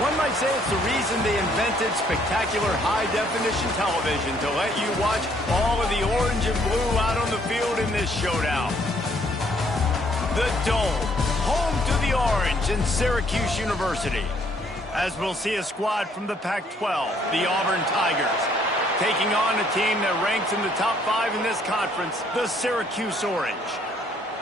One might say it's the reason they invented spectacular high-definition television to let you watch all of the orange and blue out on the field in this showdown. The Dome, home to the Orange and Syracuse University. As we'll see a squad from the Pac-12, the Auburn Tigers, taking on a team that ranks in the top 5 in this conference, the Syracuse Orange.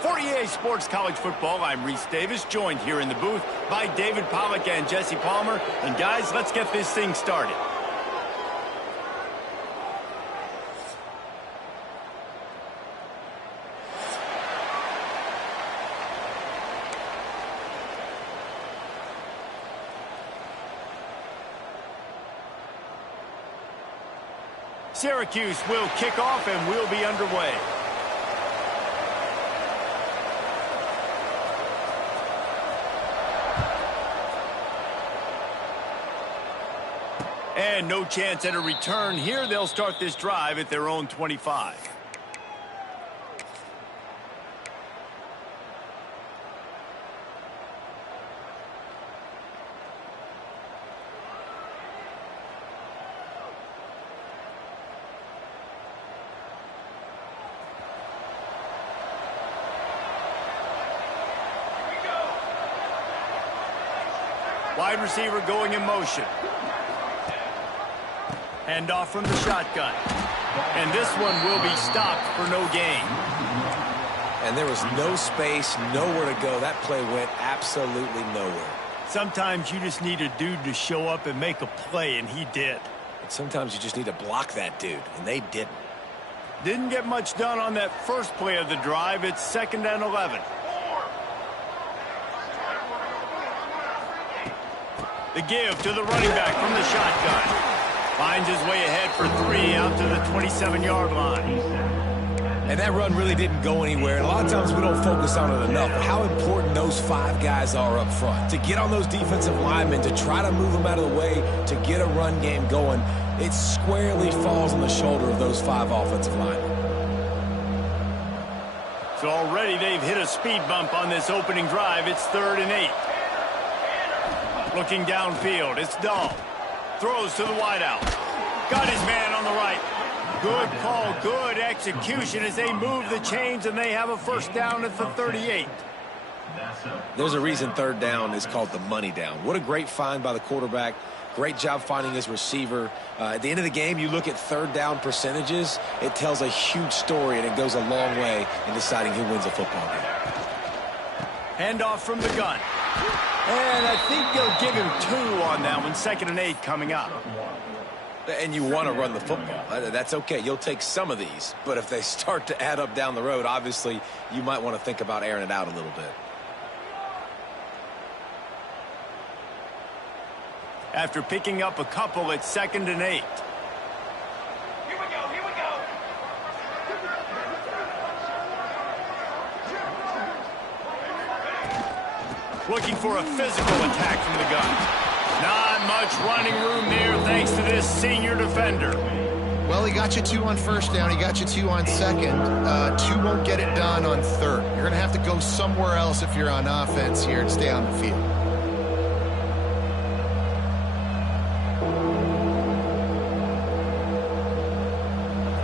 For EA Sports College Football, I'm Reese Davis, joined here in the booth by David Pollack and Jesse Palmer. And guys, let's get this thing started. Syracuse will kick off and we'll be underway. And no chance at a return here. They'll start this drive at their own 25. Wide receiver going in motion. Hand off from the shotgun. And this one will be stopped for no gain. And there was no space, nowhere to go. That play went absolutely nowhere. Sometimes you just need a dude to show up and make a play, and he did. And sometimes you just need to block that dude, and they didn't. Didn't get much done on that first play of the drive. It's 2nd and 11. The give to the running back from the shotgun. Finds his way ahead for 3 out to the 27-yard line. And that run really didn't go anywhere. And a lot of times we don't focus on it enough. But how important those 5 guys are up front. To get on those defensive linemen, to try to move them out of the way, to get a run game going, it squarely falls on the shoulder of those 5 offensive linemen. So already they've hit a speed bump on this opening drive. It's 3rd and 8. Looking downfield, it's Dahl. Throws to the wideout. Got his man on the right. Good call, good execution as they move the chains, and they have a first down at the 38. There's a reason 3rd down is called the money down. What a great find by the quarterback. Great job finding his receiver. At the end of the game, you look at 3rd down percentages. It tells a huge story, and it goes a long way in deciding who wins a football game. Handoff from the gun. And I think they'll give him 2 on that one. 2nd and 8 coming up. And you want to run the football. That's okay. You'll take some of these. But if they start to add up down the road, obviously, you might want to think about airing it out a little bit. After picking up a couple, it's 2nd and 8. Looking for a physical attack from the gun. Not much running room there thanks to this senior defender. Well, he got you 2 on 1st down. He got you 2 on 2nd. 2 won't get it done on 3rd. You're going to have to go somewhere else if you're on offense here and stay on the field.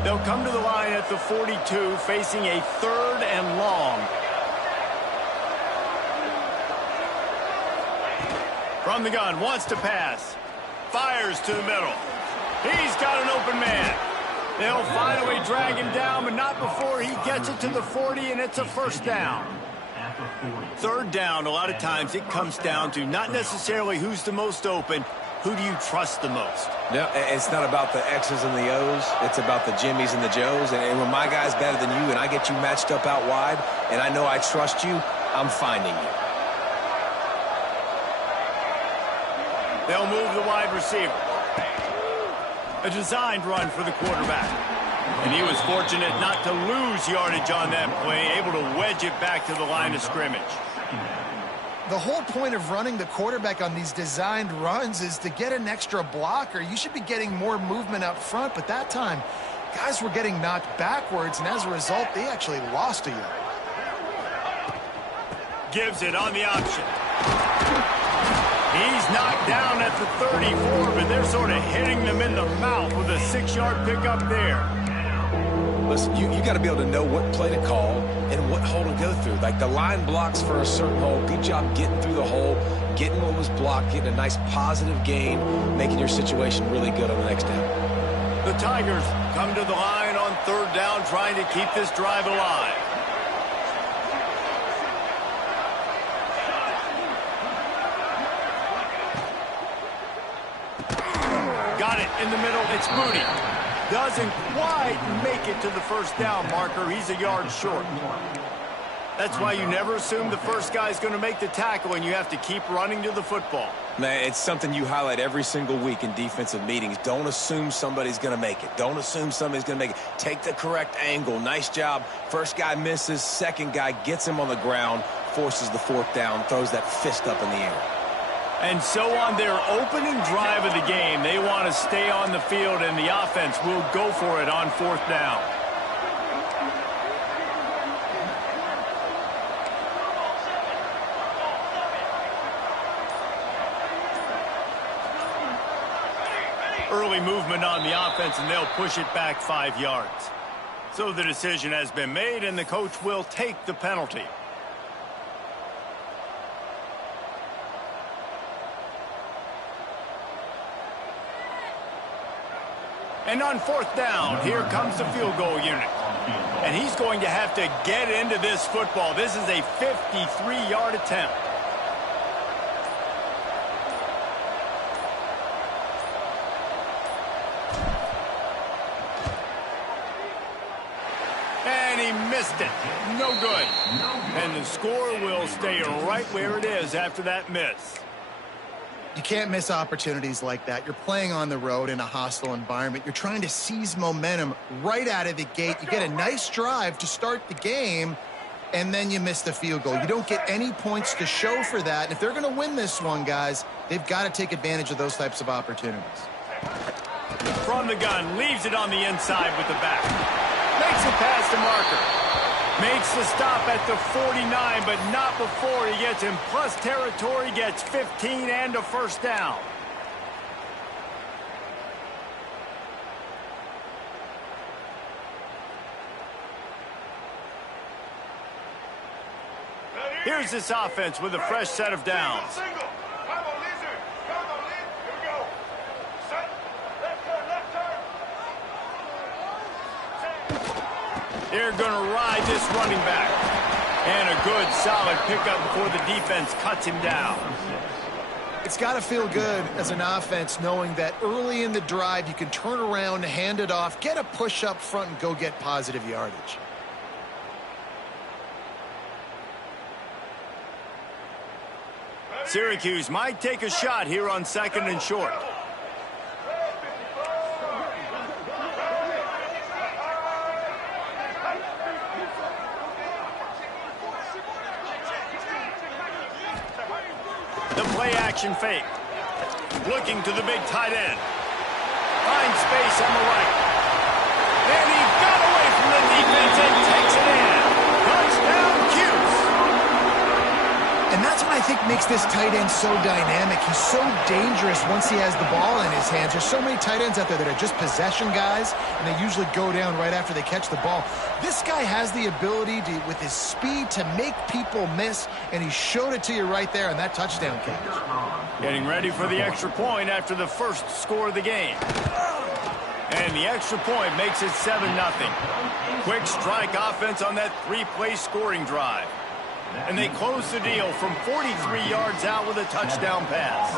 They'll come to the line at the 42, facing a 3rd and long. From the gun, wants to pass. Fires to the middle. He's got an open man. They'll finally drag him down, but not before he gets it to the 40, and it's a first down. 3rd down, a lot of times it comes down to not necessarily who's the most open, who do you trust the most? No, it's not about the X's and the O's. It's about the Jimmies and the Joes. And when my guy's better than you and I get you matched up out wide, and I know I trust you, I'm finding you. They'll move the wide receiver. A designed run for the quarterback. And he was fortunate not to lose yardage on that play, able to wedge it back to the line of scrimmage. The whole point of running the quarterback on these designed runs is to get an extra blocker. You should be getting more movement up front, but that time, guys were getting knocked backwards, and as a result, they actually lost a yard. Gives it on the option. He's knocked down at the 34, but they're sort of hitting them in the mouth with a 6-yard pickup there. Listen, you got to be able to know what play to call and what hole to go through. Like the line blocks for a certain hole. Good job getting through the hole, getting what was blocked, getting a nice positive gain, making your situation really good on the next down. The Tigers come to the line on 3rd down, trying to keep this drive alive. Got it in the middle. It's Moody. Doesn't quite make it to the first down marker. He's a yard short. That's why you never assume the first guy's going to make the tackle, and you have to keep running to the football. Man, it's something you highlight every single week in defensive meetings. Don't assume somebody's going to make it. Don't assume somebody's going to make it. Take the correct angle. Nice job. First guy misses. Second guy gets him on the ground, forces the 4th down, throws that fist up in the air. And so on their opening drive of the game, they want to stay on the field, and the offense will go for it on 4th down. Early movement on the offense, and they'll push it back 5 yards. So the decision has been made, and the coach will take the penalty. And on 4th down, here comes the field goal unit. And he's going to have to get into this football. This is a 53-yard attempt. And he missed it. No good. And the score will stay right where it is after that miss. You can't miss opportunities like that. You're playing on the road in a hostile environment. You're trying to seize momentum right out of the gate. You get a nice drive to start the game, and then you miss the field goal. You don't get any points to show for that. And if they're going to win this one, guys, they've got to take advantage of those types of opportunities. From the gun, leaves it on the inside with the back. Makes it past the marker. Makes the stop at the 49, but not before he gets in plus territory, gets 15 and a first down. Here's this offense with a fresh set of downs. They're going to ride this running back. And a good, solid pickup before the defense cuts him down. It's got to feel good as an offense knowing that early in the drive you can turn around, hand it off, get a push up front, and go get positive yardage. Syracuse might take a shot here on 2nd and short. Action fake. Looking to the big tight end. Finds space on the right. And he got away from the defense and takes it in. Touchdown, Cuse. And that's what I think makes this tight end so dynamic. He's so dangerous once he has the ball in his hands. There's so many tight ends out there that are just possession guys, and they usually go down right after they catch the ball. This guy has the ability to, with his speed, to make people miss, and he showed it to you right there on that touchdown catch. Getting ready for the extra point after the first score of the game. And the extra point makes it 7-0. Quick strike offense on that 3-play scoring drive. And they close the deal from 43 yards out with a touchdown pass.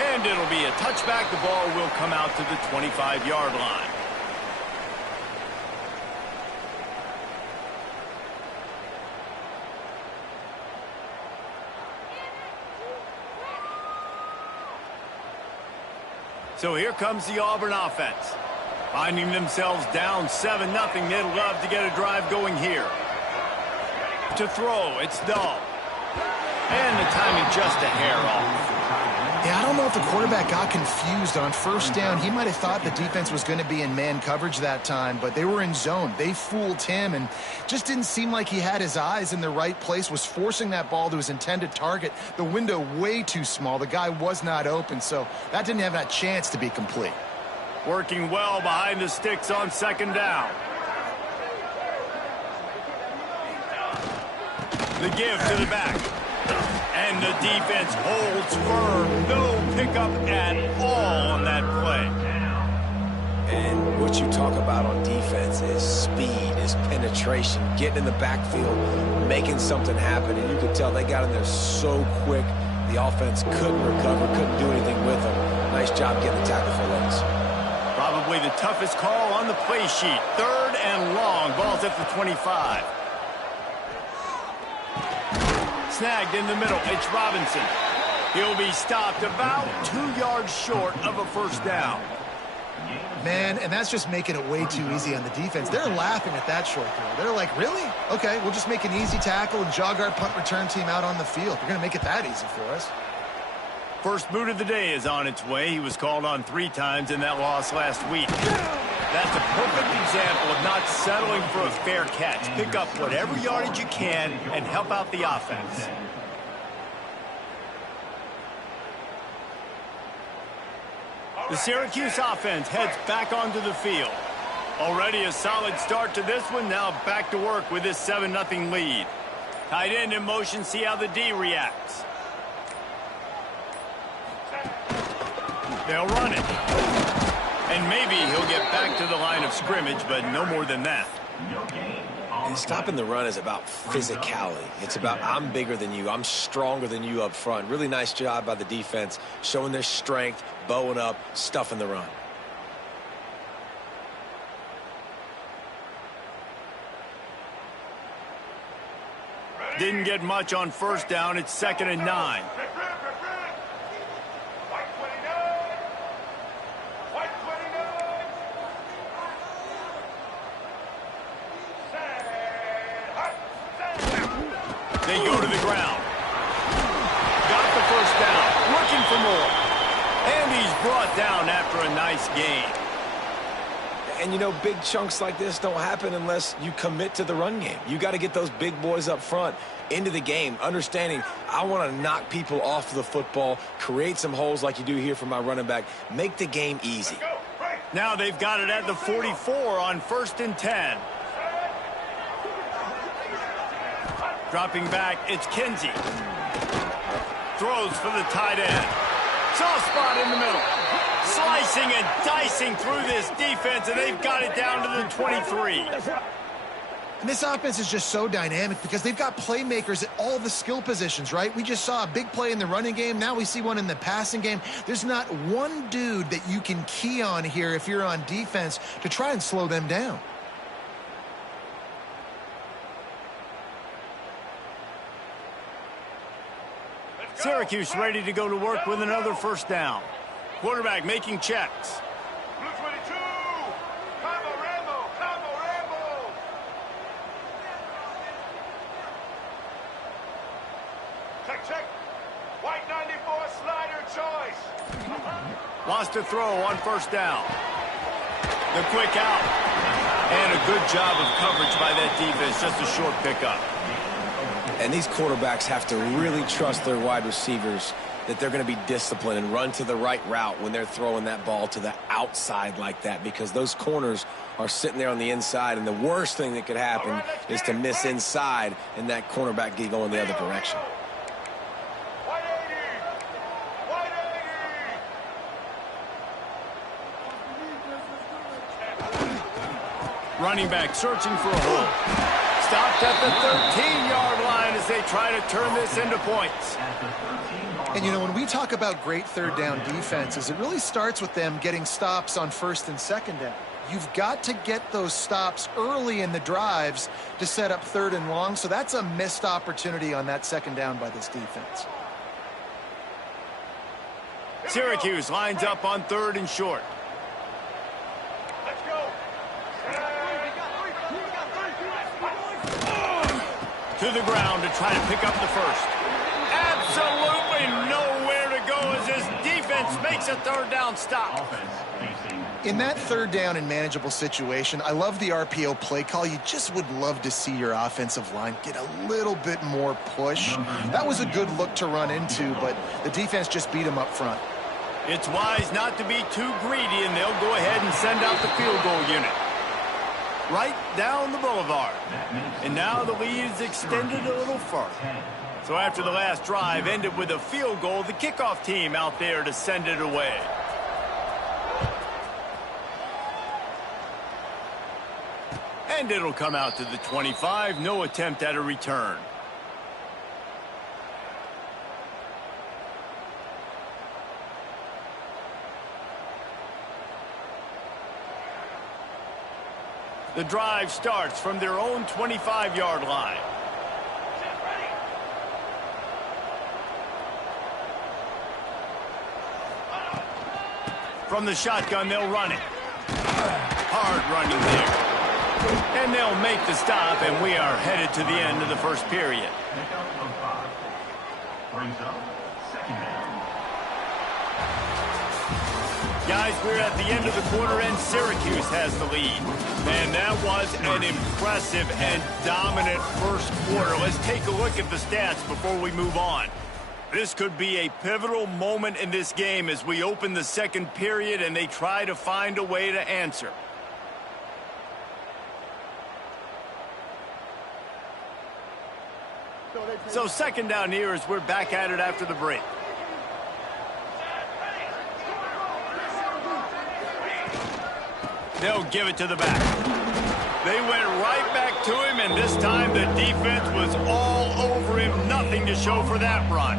And it'll be a touchback. The ball will come out to the 25-yard line. So here comes the Auburn offense. Finding themselves down 7-0, they'd love to get a drive going here. To throw, it's Dull. And the timing just a hair off. Yeah, I don't know if the quarterback got confused on first down. He might have thought the defense was going to be in man coverage that time, but they were in zone. They fooled him and just didn't seem like he had his eyes in the right place, was forcing that ball to his intended target. The window way too small. The guy was not open, so that didn't have that chance to be complete. Working well behind the sticks on second down. The give to the back. And the defense holds firm. No pickup at all on that play. And what you talk about on defense is speed, is penetration, getting in the backfield, making something happen. And you could tell they got in there so quick, the offense couldn't recover, couldn't do anything with them. Nice job getting the tackle for loss. Probably the toughest call on the play sheet. 3rd and long. Ball's at the 25. Snagged in the middle. It's Robinson. He'll be stopped about 2 yards short of a first down. Man, and that's just making it way too easy on the defense. They're laughing at that short throw. They're like, really? Okay, we'll just make an easy tackle and jog our punt return team out on the field. We're going to make it that easy for us. First boot of the day is on its way. He was called on 3 times in that loss last week. That's a perfect example of not settling for a fair catch. Pick up whatever yardage you can and help out the offense. The Syracuse offense heads back onto the field. Already a solid start to this one. Now back to work with this 7-0 lead. Tight end in motion. See how the D reacts. They'll run it. And maybe he'll get back to the line of scrimmage, but no more than that. And stopping the run is about physicality. It's about I'm bigger than you. I'm stronger than you up front. Really nice job by the defense, showing their strength, bowing up, stuffing the run. Didn't get much on first down. It's 2nd and 9. They go to the ground. Got the first down. Looking for more. And he's brought down after a nice gain. And, you know, big chunks like this don't happen unless you commit to the run game. You got to get those big boys up front into the game, understanding I want to knock people off the football, create some holes like you do here for my running back, make the game easy. Now they've got it at the 44 on 1st and 10. Dropping back, it's Kinsey. Throws for the tight end. Soft spot in the middle. Slicing and dicing through this defense, and they've got it down to the 23. And this offense is just so dynamic because they've got playmakers at all the skill positions, right? We just saw a big play in the running game. Now we see one in the passing game. There's not one dude that you can key on here if you're on defense to try and slow them down. Syracuse ready to go to work with another first down. Quarterback making checks. Blue 22, Combo Rambo, Combo Rambo. Check. White 94 slider choice. Lost a throw on first down. The quick out. And a good job of coverage by that defense. Just a short pickup. And these quarterbacks have to really trust their wide receivers that they're going to be disciplined and run to the right route when they're throwing that ball to the outside like that, because those corners are sitting there on the inside, and the worst thing that could happen is to miss inside and that cornerback get going the other direction. Running back searching for a hole. Stopped at the 13-yard line as they try to turn this into points. And, you know, when we talk about great third down defenses, it really starts with them getting stops on 1st and 2nd down. You've got to get those stops early in the drives to set up 3rd and long, so that's a missed opportunity on that 2nd down by this defense. Syracuse lines up on 3rd and short. Let's go. To the ground to try to pick up the first. Absolutely nowhere to go as this defense makes a third down stop. In that third down and manageable situation, I love the RPO play call. You just would love to see your offensive line get a little bit more push. That was a good look to run into, but the defense just beat him up front. It's wise not to be too greedy, and they'll go ahead and send out the field goal unit. Right down the boulevard. And now the lead is extended a little further. So after the last drive ended with a field goal, the kickoff team out there to send it away. And it'll come out to the 25. No attempt at a return. The drive starts from their own 25-yard line. From the shotgun, they'll run it. Hard running there. And they'll make the stop, and we are headed to the end of the first period. Guys, we're at the end of the quarter, and Syracuse has the lead. Man, that was an impressive and dominant first quarter. Let's take a look at the stats before we move on. This could be a pivotal moment in this game as we open the second period and they try to find a way to answer. So second down here as we're back at it after the break. They'll give it to the back. They went right back to him, and this time the defense was all over him. Nothing to show for that run.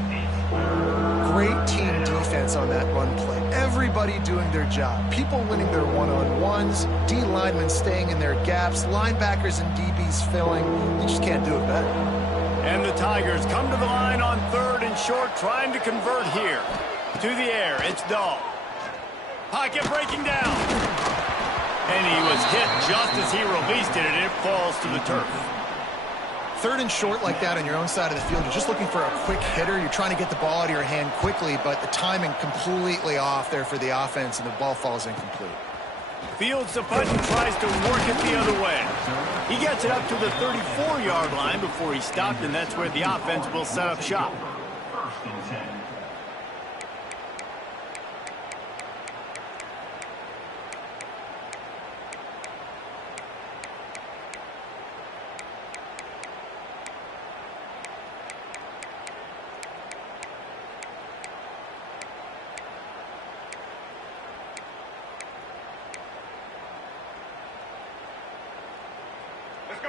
Great team defense on that run play. Everybody doing their job. People winning their one-on-ones, D linemen staying in their gaps, linebackers and DBs filling. You just can't do it better. And the Tigers come to the line on third and short, trying to convert here. To the air, it's Dahl. Pocket breaking down. And he was hit just as he released it, and it falls to the turf. Third and short like that on your own side of the field, you're just looking for a quick hitter. You're trying to get the ball out of your hand quickly, but the timing completely off there for the offense, and the ball falls incomplete. Fields the punt and tries to work it the other way. He gets it up to the 34-yard line before he stopped, and that's where the offense will set up shop.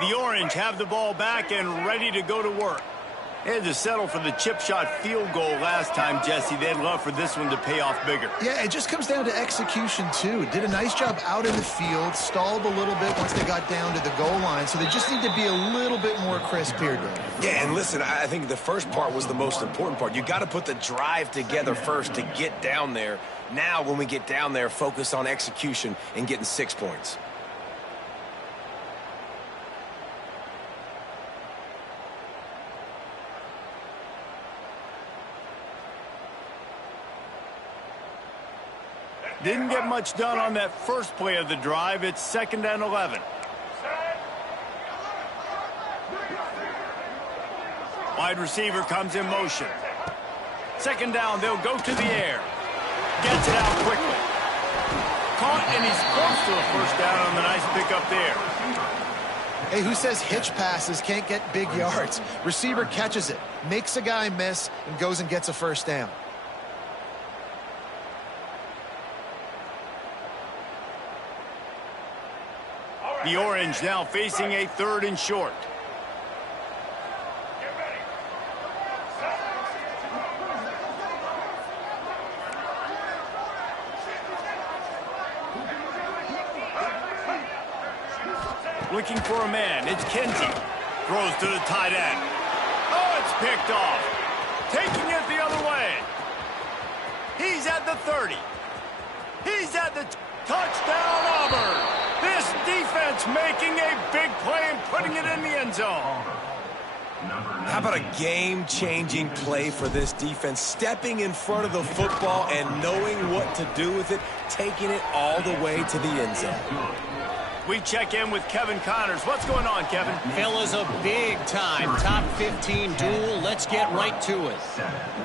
The Orange have the ball back and ready to go to work. They had to settle for the chip shot field goal last time, Jesse. They'd love for this one to pay off bigger. Yeah, it just comes down to execution, too. Did a nice job out in the field, stalled a little bit once they got down to the goal line, so they just need to be a little bit more crisp here, Dave. Yeah, and listen, I think the first part was the most important part. You got to put the drive together first to get down there. Now, when we get down there, focus on execution and getting 6 points. Didn't get much done on that first play of the drive. It's 2nd and 11. Wide receiver comes in motion. 2nd down, they'll go to the air. Gets it out quickly. Caught, and he's close to a first down on the nice pickup there. Hey, who says hitch passes can't get big yards? Receiver catches it, makes a guy miss, and goes and gets a first down. The Orange now facing a 3rd and short. Looking for a man. It's Kenzie. Throws to the tight end. Oh, it's picked off. Taking it the other way. He's at the 30. He's at the touchdown, Auburn. This defense making a big play and putting it in the end zone. How about a game-changing play for this defense? Stepping in front of the football and knowing what to do with it, taking it all the way to the end zone. We check in with Kevin Connors. What's going on, Kevin? Fellas, a big-time top 15 duel. Let's get right to it.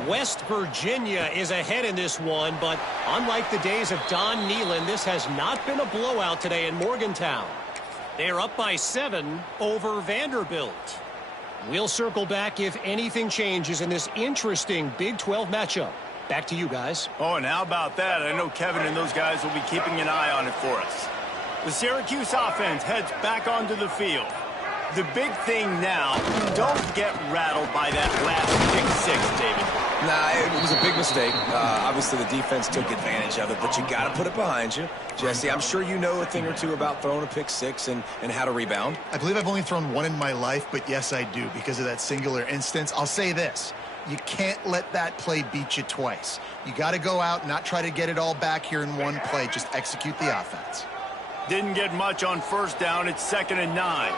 West Virginia is ahead in this one, but unlike the days of Don Nehlen, this has not been a blowout today in Morgantown. They're up by 7 over Vanderbilt. We'll circle back if anything changes in this interesting Big 12 matchup. Back to you guys. Oh, and how about that? I know Kevin and those guys will be keeping an eye on it for us. The Syracuse offense heads back onto the field. The big thing now, don't get rattled by that last pick 6, David. Nah, it was a big mistake. Obviously, the defense took advantage of it, but you got to put it behind you. Jesse, I'm sure you know a thing or two about throwing a pick 6 and how to rebound. I believe I've only thrown one in my life, but yes, I do because of that singular instance. I'll say this. You can't let that play beat you twice. You got to go out, not try to get it all back here in one play. Just execute the offense. Didn't get much on first down. It's 2nd and 9.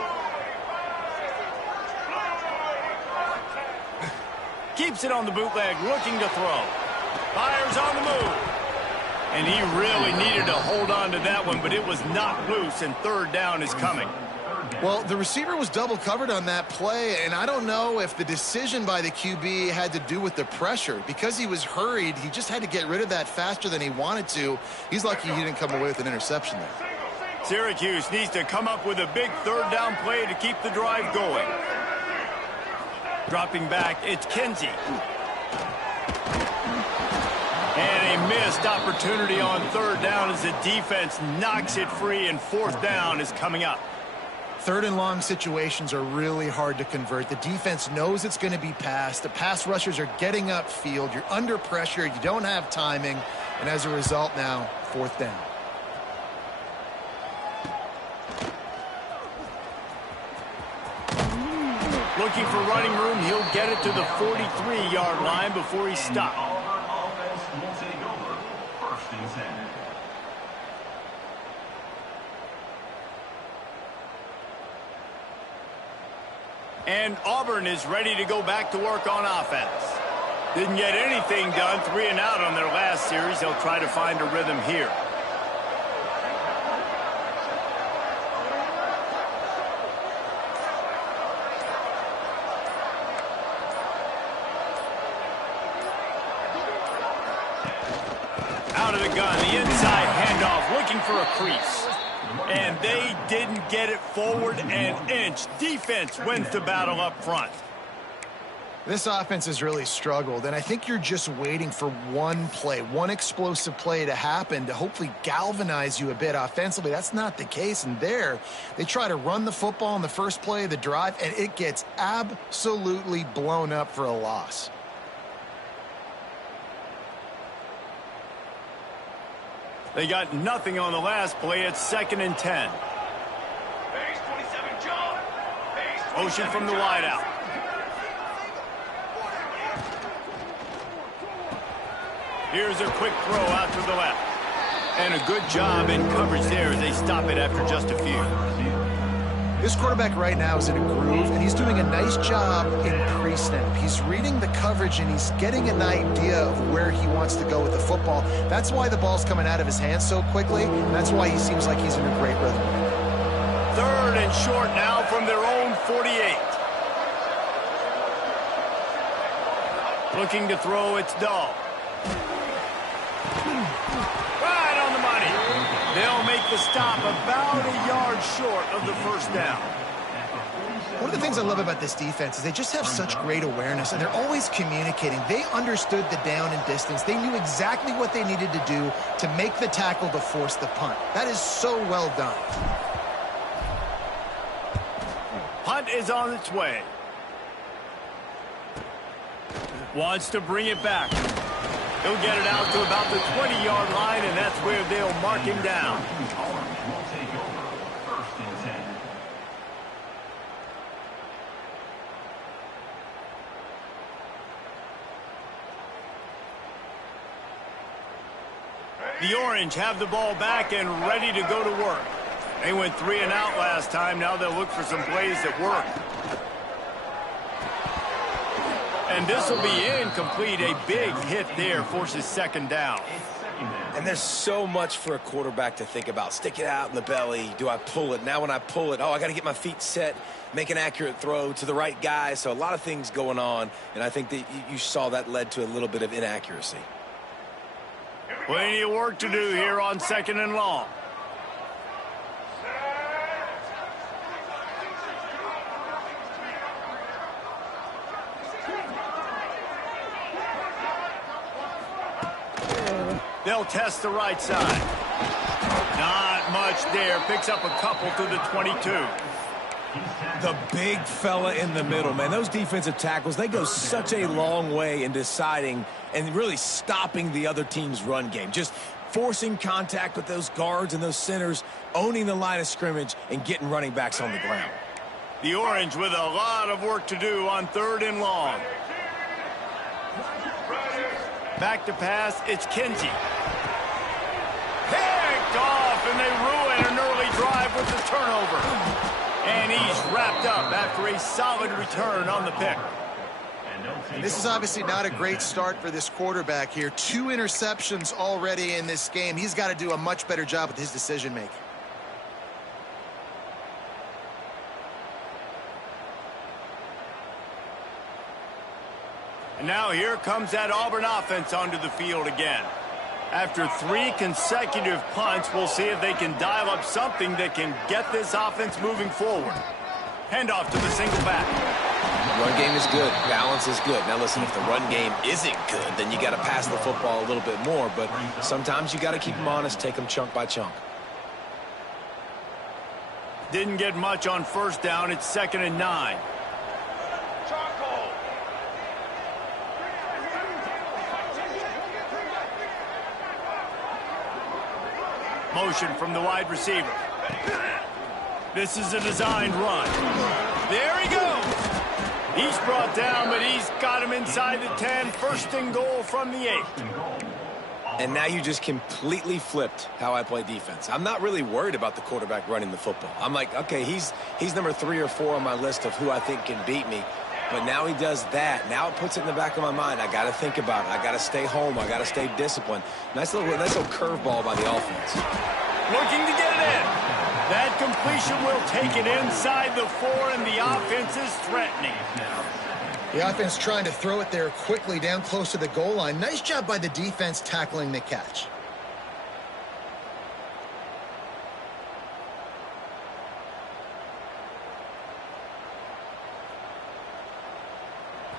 Keeps it on the bootleg, looking to throw. Fires on the move. And he really needed to hold on to that one, but it was not loose, and 3rd down is coming. Well, the receiver was double covered on that play, and I don't know if the decision by the QB had to do with the pressure. Because he was hurried, he just had to get rid of that faster than he wanted to. He's lucky he didn't come away with an interception there. Syracuse needs to come up with a big 3rd down play to keep the drive going. Dropping back, it's Kinsey. And a missed opportunity on 3rd down as the defense knocks it free, and 4th down is coming up. 3rd and long situations are really hard to convert. The defense knows it's going to be passed. The pass rushers are getting upfield. You're under pressure. You don't have timing. And as a result now, 4th down. Looking for running room, he'll get it to the 43-yard line before he stopped. And Auburn is ready to go back to work on offense. Didn't get anything done, 3 and out on their last series. They'll try to find a rhythm here. Out of the gun, the inside handoff, looking for a crease. And they didn't get it forward an inch. Defense wins the battle up front. This offense has really struggled, and I think you're just waiting for one play, one explosive play to happen to hopefully galvanize you a bit offensively. That's not the case, and there, they try to run the football in the first play of the drive, and it gets absolutely blown up for a loss. They got nothing on the last play. It's 2nd and 10. Base 27, John. Base 27, Motion from the wideout. Here's a quick throw out to the left. And a good job in coverage there as they stop it after just a few. This quarterback right now is in a groove, and he's doing a nice job in pre-snap. He's reading the coverage, and he's getting an idea of where he wants to go with the football. That's why the ball's coming out of his hands so quickly, and that's why he seems like he's in a great rhythm. 3rd and short now from their own 48. Looking to throw, it's Dahl. Right on the money. They'll make the stop about a yard short of the 1st down. One of the things I love about this defense is they just have such great awareness, and they're always communicating. They understood the down and distance. They knew exactly what they needed to do to make the tackle to force the punt. That is so well done. Punt is on its way. Wants to bring it back. He'll get it out to about the 20-yard line, and that's where they'll mark him down. The Orange have the ball back and ready to go to work. They went 3 and out last time. Now they'll look for some plays that work. And this will be incomplete. A big hit there forces second down. And there's so much for a quarterback to think about. Stick it out in the belly. Do I pull it? Now when I pull it, I got to get my feet set, make an accurate throw to the right guy. So a lot of things going on, and I think that you saw that led to a little bit of inaccuracy. Plenty of work to do here on second and long. They'll test the right side. Not much there. Picks up a couple to the 22. The big fella in the middle, man. Those defensive tackles, they go such a long way in deciding and really stopping the other team's run game. Just forcing contact with those guards and those centers, owning the line of scrimmage, and getting running backs on the ground. The Orange with a lot of work to do on third and long. Back to pass, it's Kinsey. Picked off, and they ruin an early drive with the turnover. And he's wrapped up after a solid return on the pick. This is obviously not a great start for this quarterback here. 2 interceptions already in this game. He's got to do a much better job with his decision-making. And now here comes that Auburn offense onto the field again. After 3 consecutive punts, we'll see if they can dial up something that can get this offense moving forward. Handoff to the single back. Run game is good. Balance is good. Now listen, if the run game isn't good, then you got to pass the football a little bit more. But sometimes you got to keep them honest, take them chunk by chunk. Didn't get much on first down. It's 2nd and 9. Motion from the wide receiver. This is a designed run. There he goes. He's brought down, but he's got him inside the 10. 1st and goal from the 8. And now you just completely flipped how I play defense. I'm not really worried about the quarterback running the football. I'm like, okay, he's number 3 or 4 on my list of who I think can beat me. But now he does that. Now it puts it in the back of my mind. I got to think about it. I got to stay home. I got to stay disciplined. Nice little curveball by the offense. Looking to get it in. That completion will take it inside the 4, and the offense is threatening. The offense trying to throw it there quickly down close to the goal line. Nice job by the defense tackling the catch.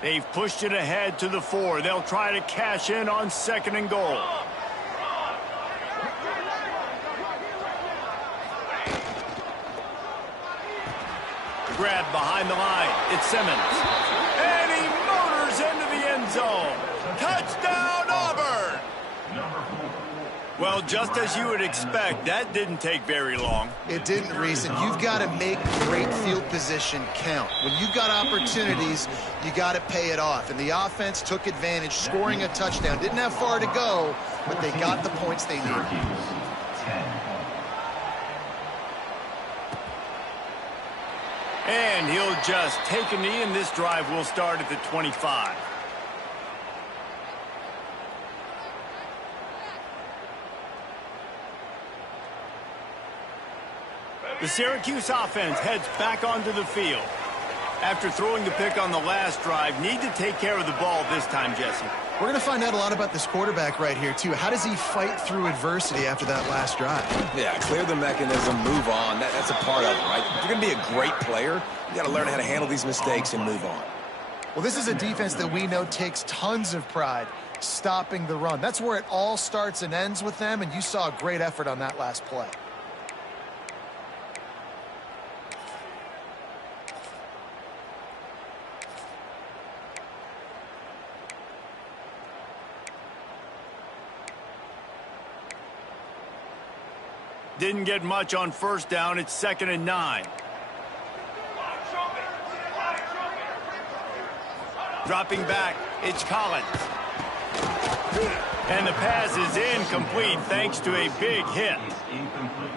They've pushed it ahead to the 4. They'll try to cash in on 2nd and goal. Grab behind the line. It's Simmons. And he motors into the end zone. Touchdown, Auburn! Well, just as you would expect, that didn't take very long. It didn't, Reason. You've got to make great field position count. When you've got opportunities, you got to pay it off. And the offense took advantage, scoring a touchdown. Didn't have far to go, but they got the points they needed. And he'll just take a knee, and this drive will start at the 25. The Syracuse offense heads back onto the field. After throwing the pick on the last drive, need to take care of the ball this time, Jesse. We're going to find out a lot about this quarterback right here, too. How does he fight through adversity after that last drive? Yeah, clear the mechanism, move on. That's a part of it, right? If you're going to be a great player, you got to learn how to handle these mistakes and move on. Well, this is a defense that we know takes tons of pride stopping the run. That's where it all starts and ends with them, and you saw a great effort on that last play. Didn't get much on first down. It's 2nd and 9. Dropping back, it's Collins. And the pass is incomplete thanks to a big hit.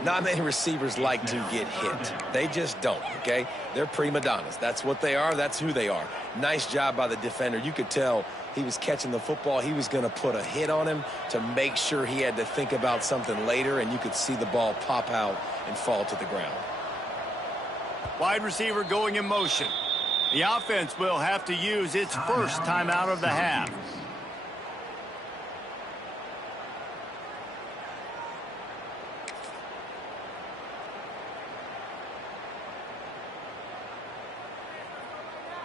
Not many receivers like to get hit. They just don't, okay? They're prima donnas. That's what they are. That's who they are. Nice job by the defender. You could tell he was catching the football. He was going to put a hit on him to make sure he had to think about something later, and you could see the ball pop out and fall to the ground. Wide receiver going in motion. The offense will have to use its first timeout of the half.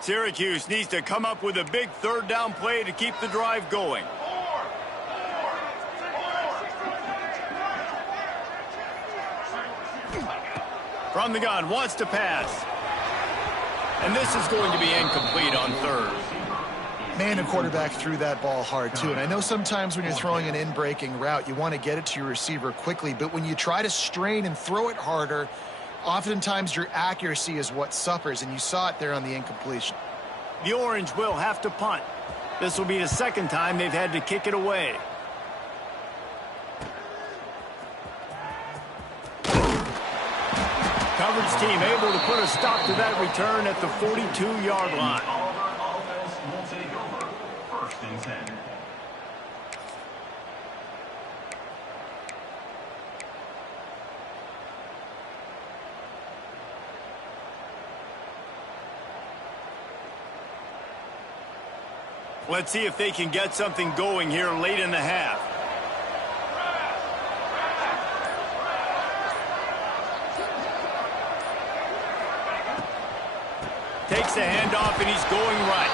Syracuse needs to come up with a big third down play to keep the drive going. From the gun, wants to pass. And this is going to be incomplete on third. Man, the quarterback threw that ball hard, too. And I know sometimes when you're throwing an in-breaking route, you want to get it to your receiver quickly. But when you try to strain and throw it harder, oftentimes your accuracy is what suffers, and you saw it there on the incompletion. The Orange will have to punt. This will be the second time they've had to kick it away. Coverage team able to put a stop to that return at the 42-yard line. Offense will take over. 1st and 10. Let's see if they can get something going here late in the half. Takes the handoff and he's going right.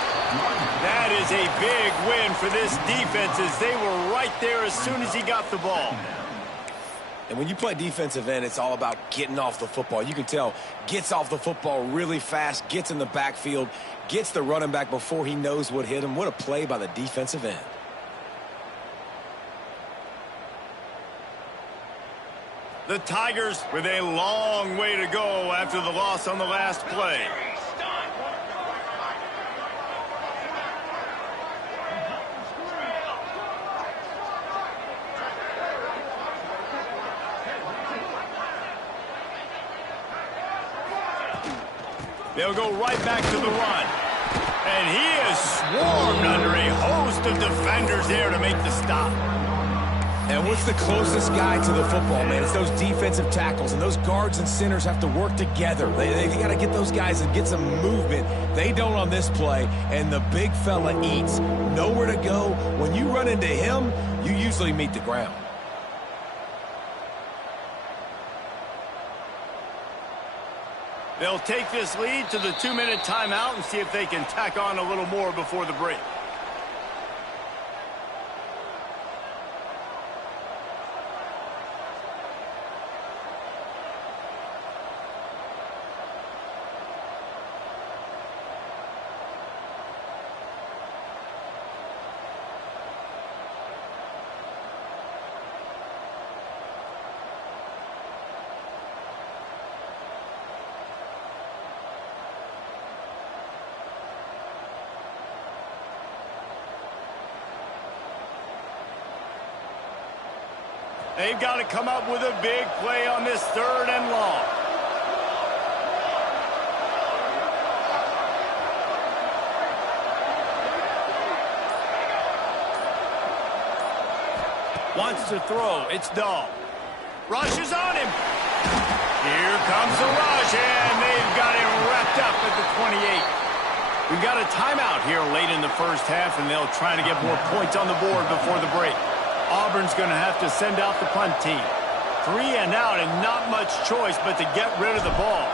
That is a big win for this defense as they were right there as soon as he got the ball. And when you play defensive end, it's all about getting off the football. You can tell, gets off the football really fast, gets in the backfield, gets the running back before he knows what hit him. What a play by the defensive end. The Tigers with a long way to go after the loss on the last play. They'll go right back to the run. And he is swarmed under a host of defenders there to make the stop. And what's the closest guy to the football, man? It's those defensive tackles, and those guards and centers have to work together. They got to get those guys and get some movement. They don't on this play, and the big fella eats. Nowhere to go. When you run into him, you usually meet the ground. They'll take this lead to the 2-minute timeout and see if they can tack on a little more before the break. They've got to come up with a big play on this 3rd and long. Wants to throw. It's Dahl. Rush is on him. Here comes the rush, and they've got him wrapped up at the 28. We've got a timeout here late in the first half, and they'll try to get more points on the board before the break. Auburn's going to have to send out the punt team. 3 and out and not much choice but to get rid of the ball.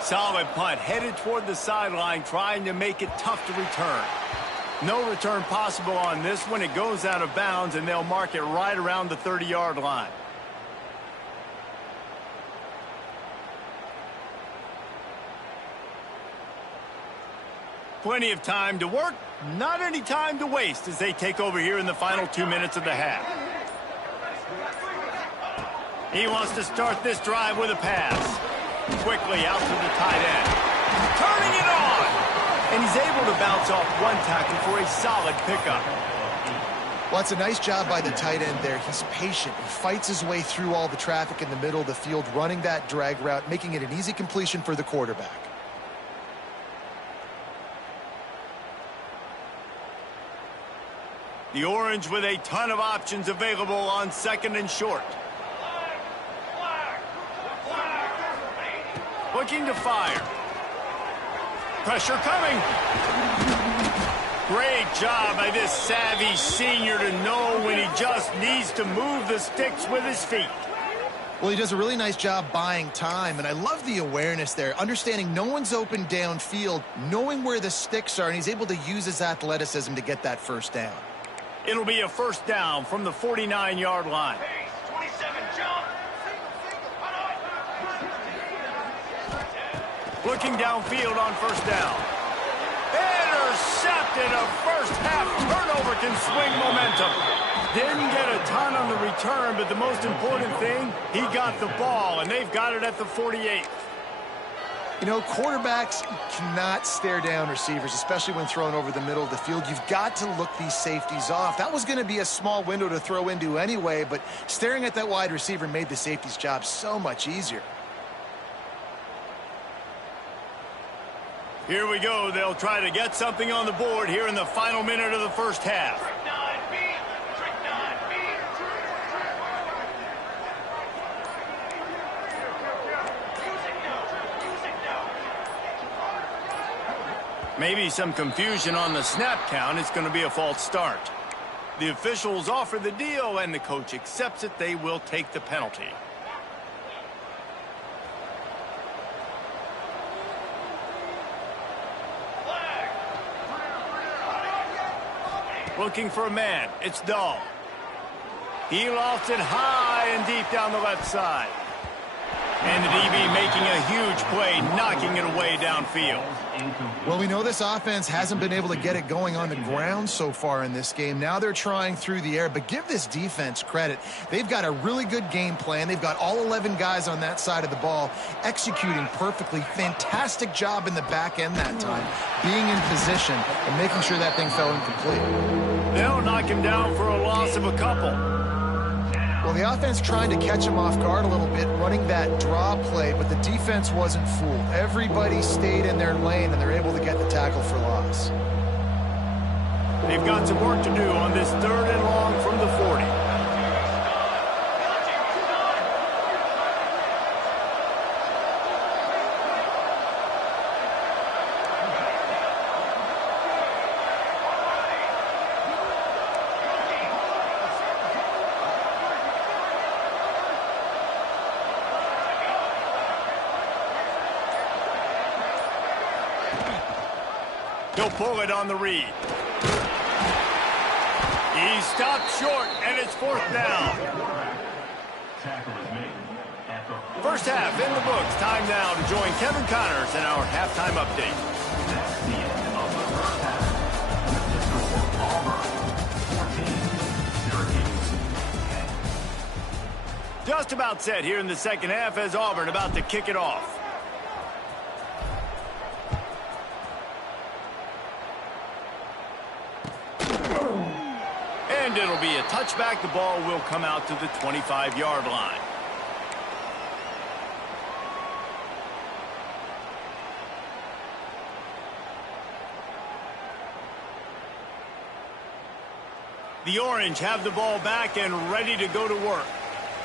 Solid punt headed toward the sideline, trying to make it tough to return. No return possible on this one. It goes out of bounds, and they'll mark it right around the 30-yard line. Plenty of time to work, not any time to waste as they take over here in the final 2 minutes of the half. He wants to start this drive with a pass. Quickly out to the tight end. Turning it on. and he's able to bounce off one tackle for a solid pickup. Well, it's a nice job by the tight end there. He's patient. He fights his way through all the traffic in the middle of the field, running that drag route, making it an easy completion for the quarterback. The Orange with a ton of options available on 2nd and short. Looking to fire. Pressure coming. Great job by this savvy senior to know when he just needs to move the sticks with his feet. Well, he does a really nice job buying time, and I love the awareness there, understanding no one's open downfield, knowing where the sticks are, and he's able to use his athleticism to get that first down. It'll be a first down from the 49-yard line. 27 jump. Looking downfield on first down. Intercepted. A first-half turnover can swing momentum. Didn't get a ton on the return, but the most important thing, he got the ball, and they've got it at the 48th. You know, quarterbacks cannot stare down receivers, especially when thrown over the middle of the field. You've got to look these safeties off. That was going to be a small window to throw into anyway, but staring at that wide receiver made the safety's job so much easier. Here we go. They'll try to get something on the board here in the final minute of the first half. Maybe some confusion on the snap count. It's going to be a false start. The officials offer the deal, and the coach accepts it. They will take the penalty. Looking for a man. It's Dahl. He lofts it high and deep down the left side. And the DB making a huge play, knocking it away downfield. Well, we know this offense hasn't been able to get it going on the ground so far in this game. Now they're trying through the air, but give this defense credit. They've got a really good game plan. They've got all 11 guys on that side of the ball executing perfectly. Fantastic job in the back end that time, being in position and making sure that thing fell incomplete. They'll knock him down for a loss of a couple. Well, the offense trying to catch him off guard a little bit, running that draw play, but the defense wasn't fooled. Everybody stayed in their lane, and they're able to get the tackle for loss. They've got some work to do on this 3rd and long from the 40. He'll pull it on the read. He stopped short, and it's 4th down. First half in the books. Time now to join Kevin Connors in our halftime update. That's the end of the first half. The score, Auburn 14, Syracuse. Just about set here in the second half as Auburn about to kick it off. And it'll be a touchback. The ball will come out to the 25-yard line. The Orange have the ball back and ready to go to work.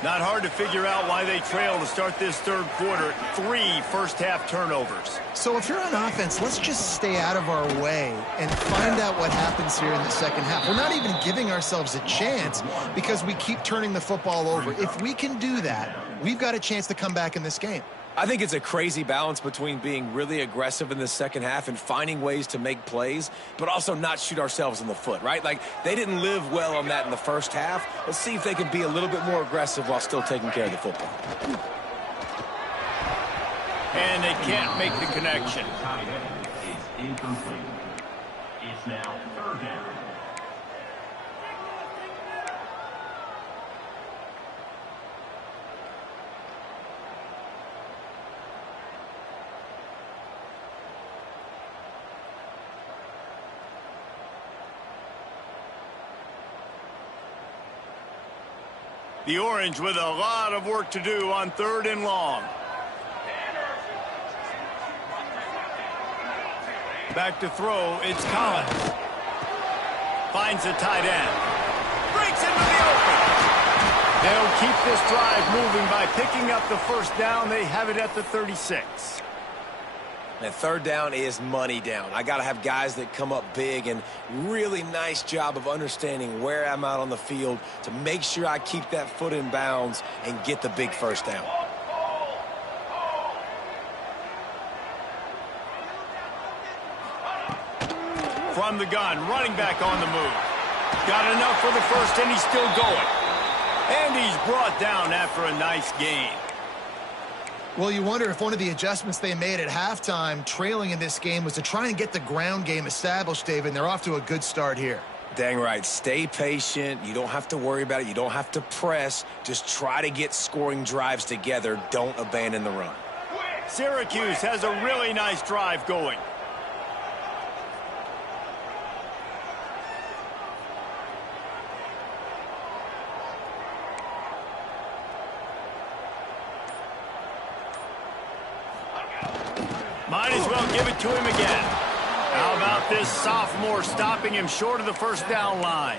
Not hard to figure out why they trail to start this 3rd quarter. 3 first-half turnovers. So if you're on offense, let's just stay out of our way and find out what happens here in the second half. We're not even giving ourselves a chance because we keep turning the football over. If we can do that, we've got a chance to come back in this game. I think it's a crazy balance between being really aggressive in the second half and finding ways to make plays, but also not shoot ourselves in the foot, right? Like, they didn't live well on that in the first half. Let's see if they can be a little bit more aggressive while still taking care of the football. And they can't make the connection. It's incomplete. It's now 3rd down. The Orange with a lot of work to do on 3rd and long. Back to throw, it's Collins. Finds a tight end. Breaks into the open. They'll keep this drive moving by picking up the first down. They have it at the 36. And 3rd down is money down. I got to have guys that come up big, and really nice job of understanding where I'm out on the field to make sure I keep that foot in bounds and get the big first down. From the gun, running back on the move. Got enough for the first, and he's still going. And he's brought down after a nice gain. Well, you wonder if one of the adjustments they made at halftime, trailing in this game, was to try and get the ground game established, David, and they're off to a good start here. Dang right. Stay patient. You don't have to worry about it. You don't have to press. Just try to get scoring drives together. Don't abandon the run. Syracuse has a really nice drive going. Might as well give it to him again. How about this sophomore stopping him short of the first down line?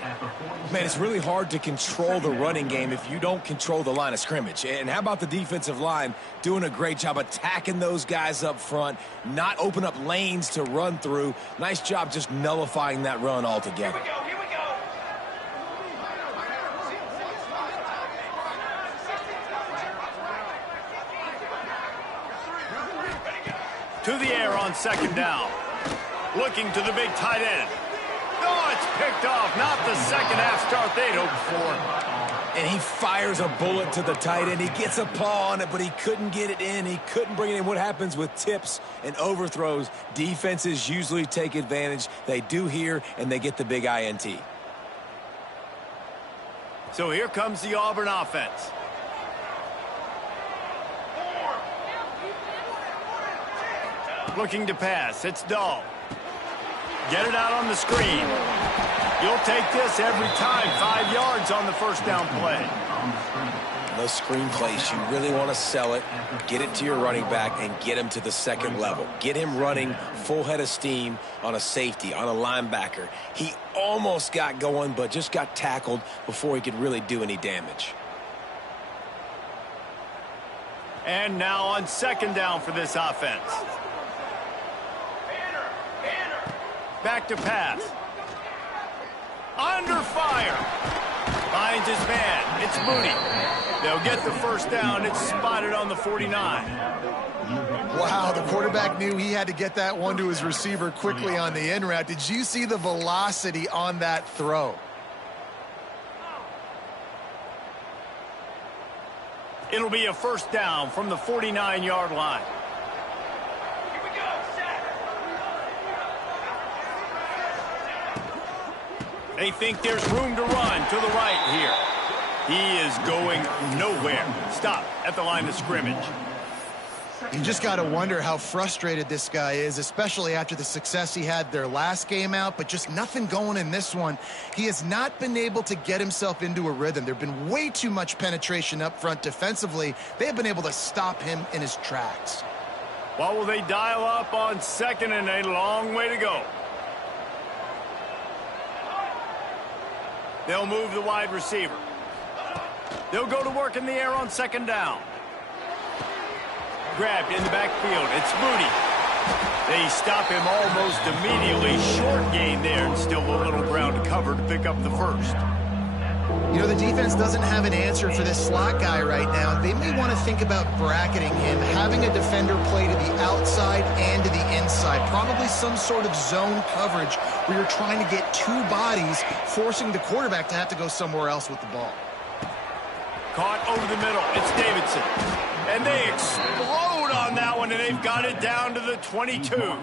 Man, it's really hard to control the running game if you don't control the line of scrimmage. And how about the defensive line doing a great job attacking those guys up front, not open up lanes to run through. Nice job just nullifying that run altogether. Here we go. To the air on 2nd down. Looking to the big tight end. Oh, it's picked off. Not the second half start they'd hoped for. And he fires a bullet to the tight end. He gets a paw on it, but he couldn't get it in. He couldn't bring it in. What happens with tips and overthrows? Defenses usually take advantage. They do here, and they get the big INT. So here comes the Auburn offense. Looking to pass. It's Dahl. Get it out on the screen. You'll take this every time. 5 yards on the first down play. Those screen plays, you really want to sell it, get it to your running back, and get him to the second level. Get him running full head of steam on a safety, on a linebacker. He almost got going, but just got tackled before he could really do any damage. And now on 2nd down for this offense. Back to pass. Under fire. Finds his man. It's Mooney. They'll get the first down. It's spotted on the 49. Wow, the quarterback knew he had to get that one to his receiver quickly on the in route. Did you see the velocity on that throw? It'll be a first down from the 49-yard line. They think there's room to run to the right here. He is going nowhere. Stop at the line of scrimmage. You just got to wonder how frustrated this guy is, especially after the success he had their last game out, but just nothing going in this one. He has not been able to get himself into a rhythm. There have been way too much penetration up front defensively. They have been able to stop him in his tracks. What will they dial up on 2nd and a long way to go? They'll move the wide receiver. They'll go to work in the air on 2nd down. Grabbed in the backfield. It's Mooney. They stop him almost immediately. Short gain there, and still a little ground to cover to pick up the first. You know, the defense doesn't have an answer for this slot guy right now. They may want to think about bracketing him, having a defender play to the outside and to the inside. Probably some sort of zone coverage where you're trying to get two bodies, forcing the quarterback to have to go somewhere else with the ball. Caught over the middle. It's Davidson. And they explode on that one, and they've got it down to the 22.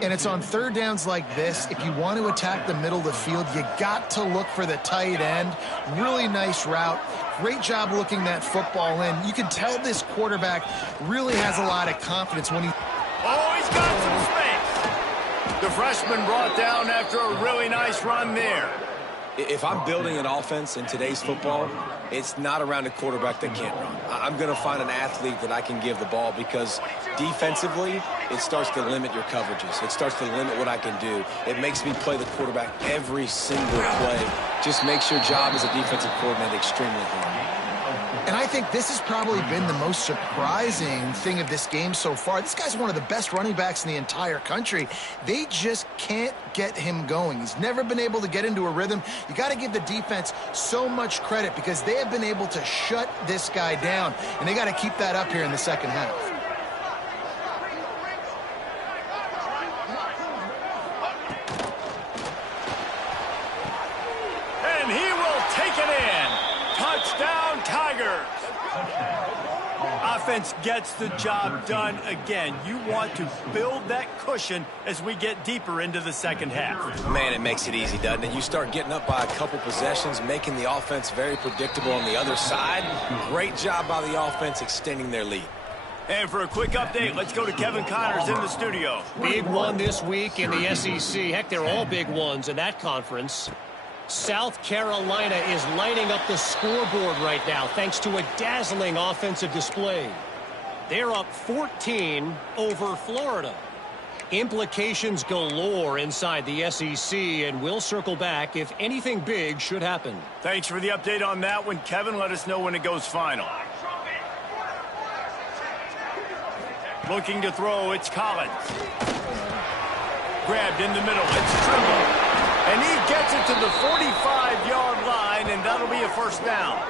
And it's on 3rd downs like this. If you want to attack the middle of the field, you got to look for the tight end. Really nice route. Great job looking that football in. You can tell this quarterback really has a lot of confidence when he... Oh, he's got some space. The freshman brought down after a really nice run there. If I'm building an offense in today's football, it's not around a quarterback that can't run. I'm going to find an athlete that I can give the ball because defensively, it starts to limit your coverages. It starts to limit what I can do. It makes me play the quarterback every single play. Just makes your job as a defensive coordinator extremely hard. And I think this has probably been the most surprising thing of this game so far. This guy's one of the best running backs in the entire country. They just can't get him going. He's never been able to get into a rhythm. You got to give the defense so much credit because they have been able to shut this guy down, and they got to keep that up here in the second half. And he will take it in. Touchdown, Tigers. Offense gets the job done again. You want to build that cushion as we get deeper into the second half. Man, it makes it easy, doesn't it? You start getting up by a couple possessions, making the offense very predictable on the other side. Great job by the offense extending their lead. And for a quick update, let's go to Kevin Connors in the studio. Big one this week in the SEC. Heck, they're all big ones in that conference. South Carolina is lighting up the scoreboard right now thanks to a dazzling offensive display. They're up 14 over Florida. Implications galore inside the SEC, and we'll circle back if anything big should happen. Thanks for the update on that one, Kevin. Let us know when it goes final. Looking to throw, it's Collins. Grabbed in the middle, it's Trimble. And he gets it to the 45-yard line, and that'll be a first down.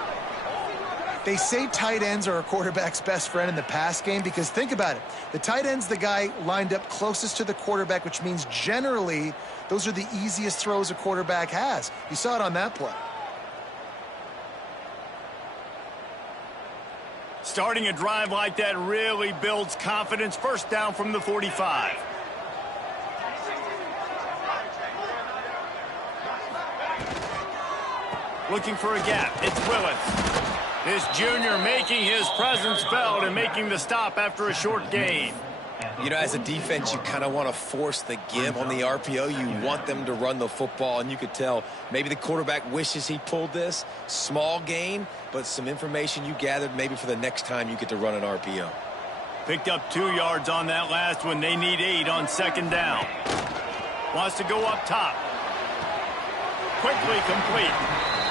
They say tight ends are a quarterback's best friend in the pass game because think about it. The tight end's the guy lined up closest to the quarterback, which means generally those are the easiest throws a quarterback has. You saw it on that play. Starting a drive like that really builds confidence. First down from the 45. Looking for a gap. It's Willis. This junior making his presence felt and making the stop after a short gain. You know, as a defense, you kind of want to force the give on the RPO. You want them to run the football, and you could tell maybe the quarterback wishes he pulled this. Small gain, but some information you gathered maybe for the next time you get to run an RPO. Picked up 2 yards on that last one. They need 8 on second down. Wants to go up top. Quickly complete.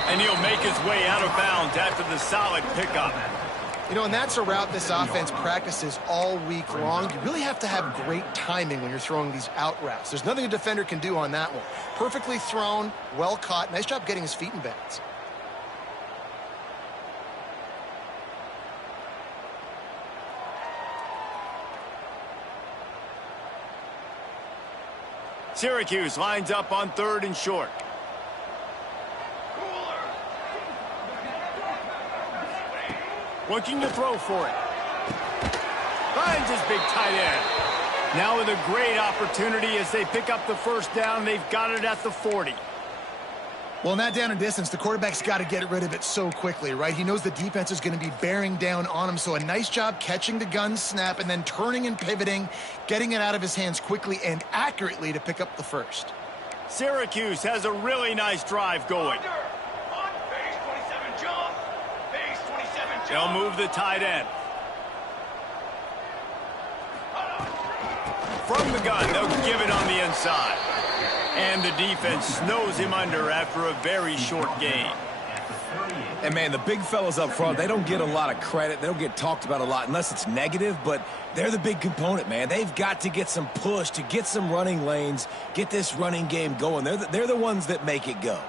And he'll make his way out of bounds after the solid pickup. You know, and that's a route this offense practices all week long. You really have to have great timing when you're throwing these out routes. There's nothing a defender can do on that one. Perfectly thrown, well caught. Nice job getting his feet in bounds. Syracuse lines up on 3rd and short. Looking to throw for it. Finds his big tight end. Now with a great opportunity as they pick up the first down. They've got it at the 40. Well, in that down and distance, the quarterback's got to get rid of it so quickly, right? He knows the defense is going to be bearing down on him, so a nice job catching the gun snap and then turning and pivoting, getting it out of his hands quickly and accurately to pick up the first. Syracuse has a really nice drive going. They'll move the tight end. From the gun, they'll give it on the inside. And the defense snows him under after a very short gain. And, man, the big fellas up front, they don't get a lot of credit. They don't get talked about a lot unless it's negative, but they're the big component, man. They've got to get some push, to get some running lanes, get this running game going. They're the ones that make it go.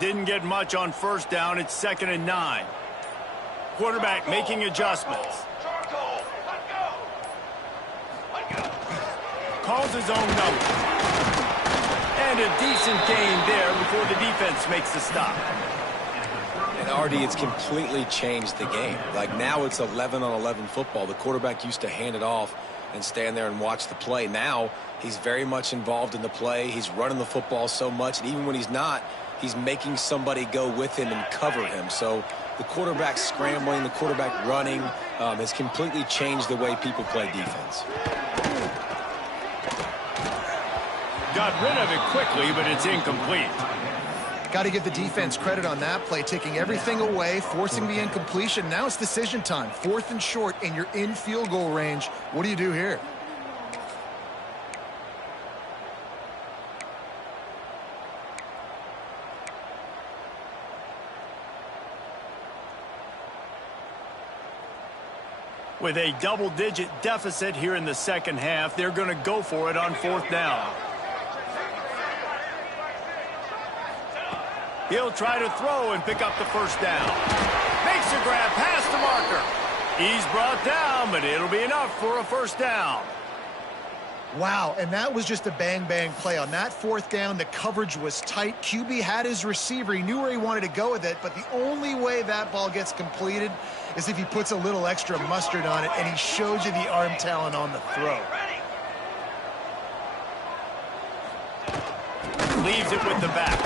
Didn't get much on first down. It's 2nd and 9. Quarterback making adjustments. Calls his own number. And a decent gain there before the defense makes the stop. And, Artie, it's completely changed the game. Like, now it's 11-on-11 football. The quarterback used to hand it off and stand there and watch the play. Now he's very much involved in the play. He's running the football so much, and even when he's not, he's making somebody go with him and cover him. So the quarterback scrambling, the quarterback running has completely changed the way people play defense. Got rid of it quickly, but it's incomplete. Got to give the defense credit on that play, taking everything away, forcing the incompletion. Now it's decision time. 4th and short, and you're in field goal range. What do you do here? With a double-digit deficit here in the second half, they're going to go for it on 4th down. He'll try to throw and pick up the first down. Makes a grab past the marker. He's brought down, but it'll be enough for a first down. Wow, and that was just a bang-bang play. On that 4th down, the coverage was tight. QB had his receiver. He knew where he wanted to go with it, but the only way that ball gets completed is if he puts a little extra mustard on it, and he shows you the arm talent on the throw. Leaves it with the back.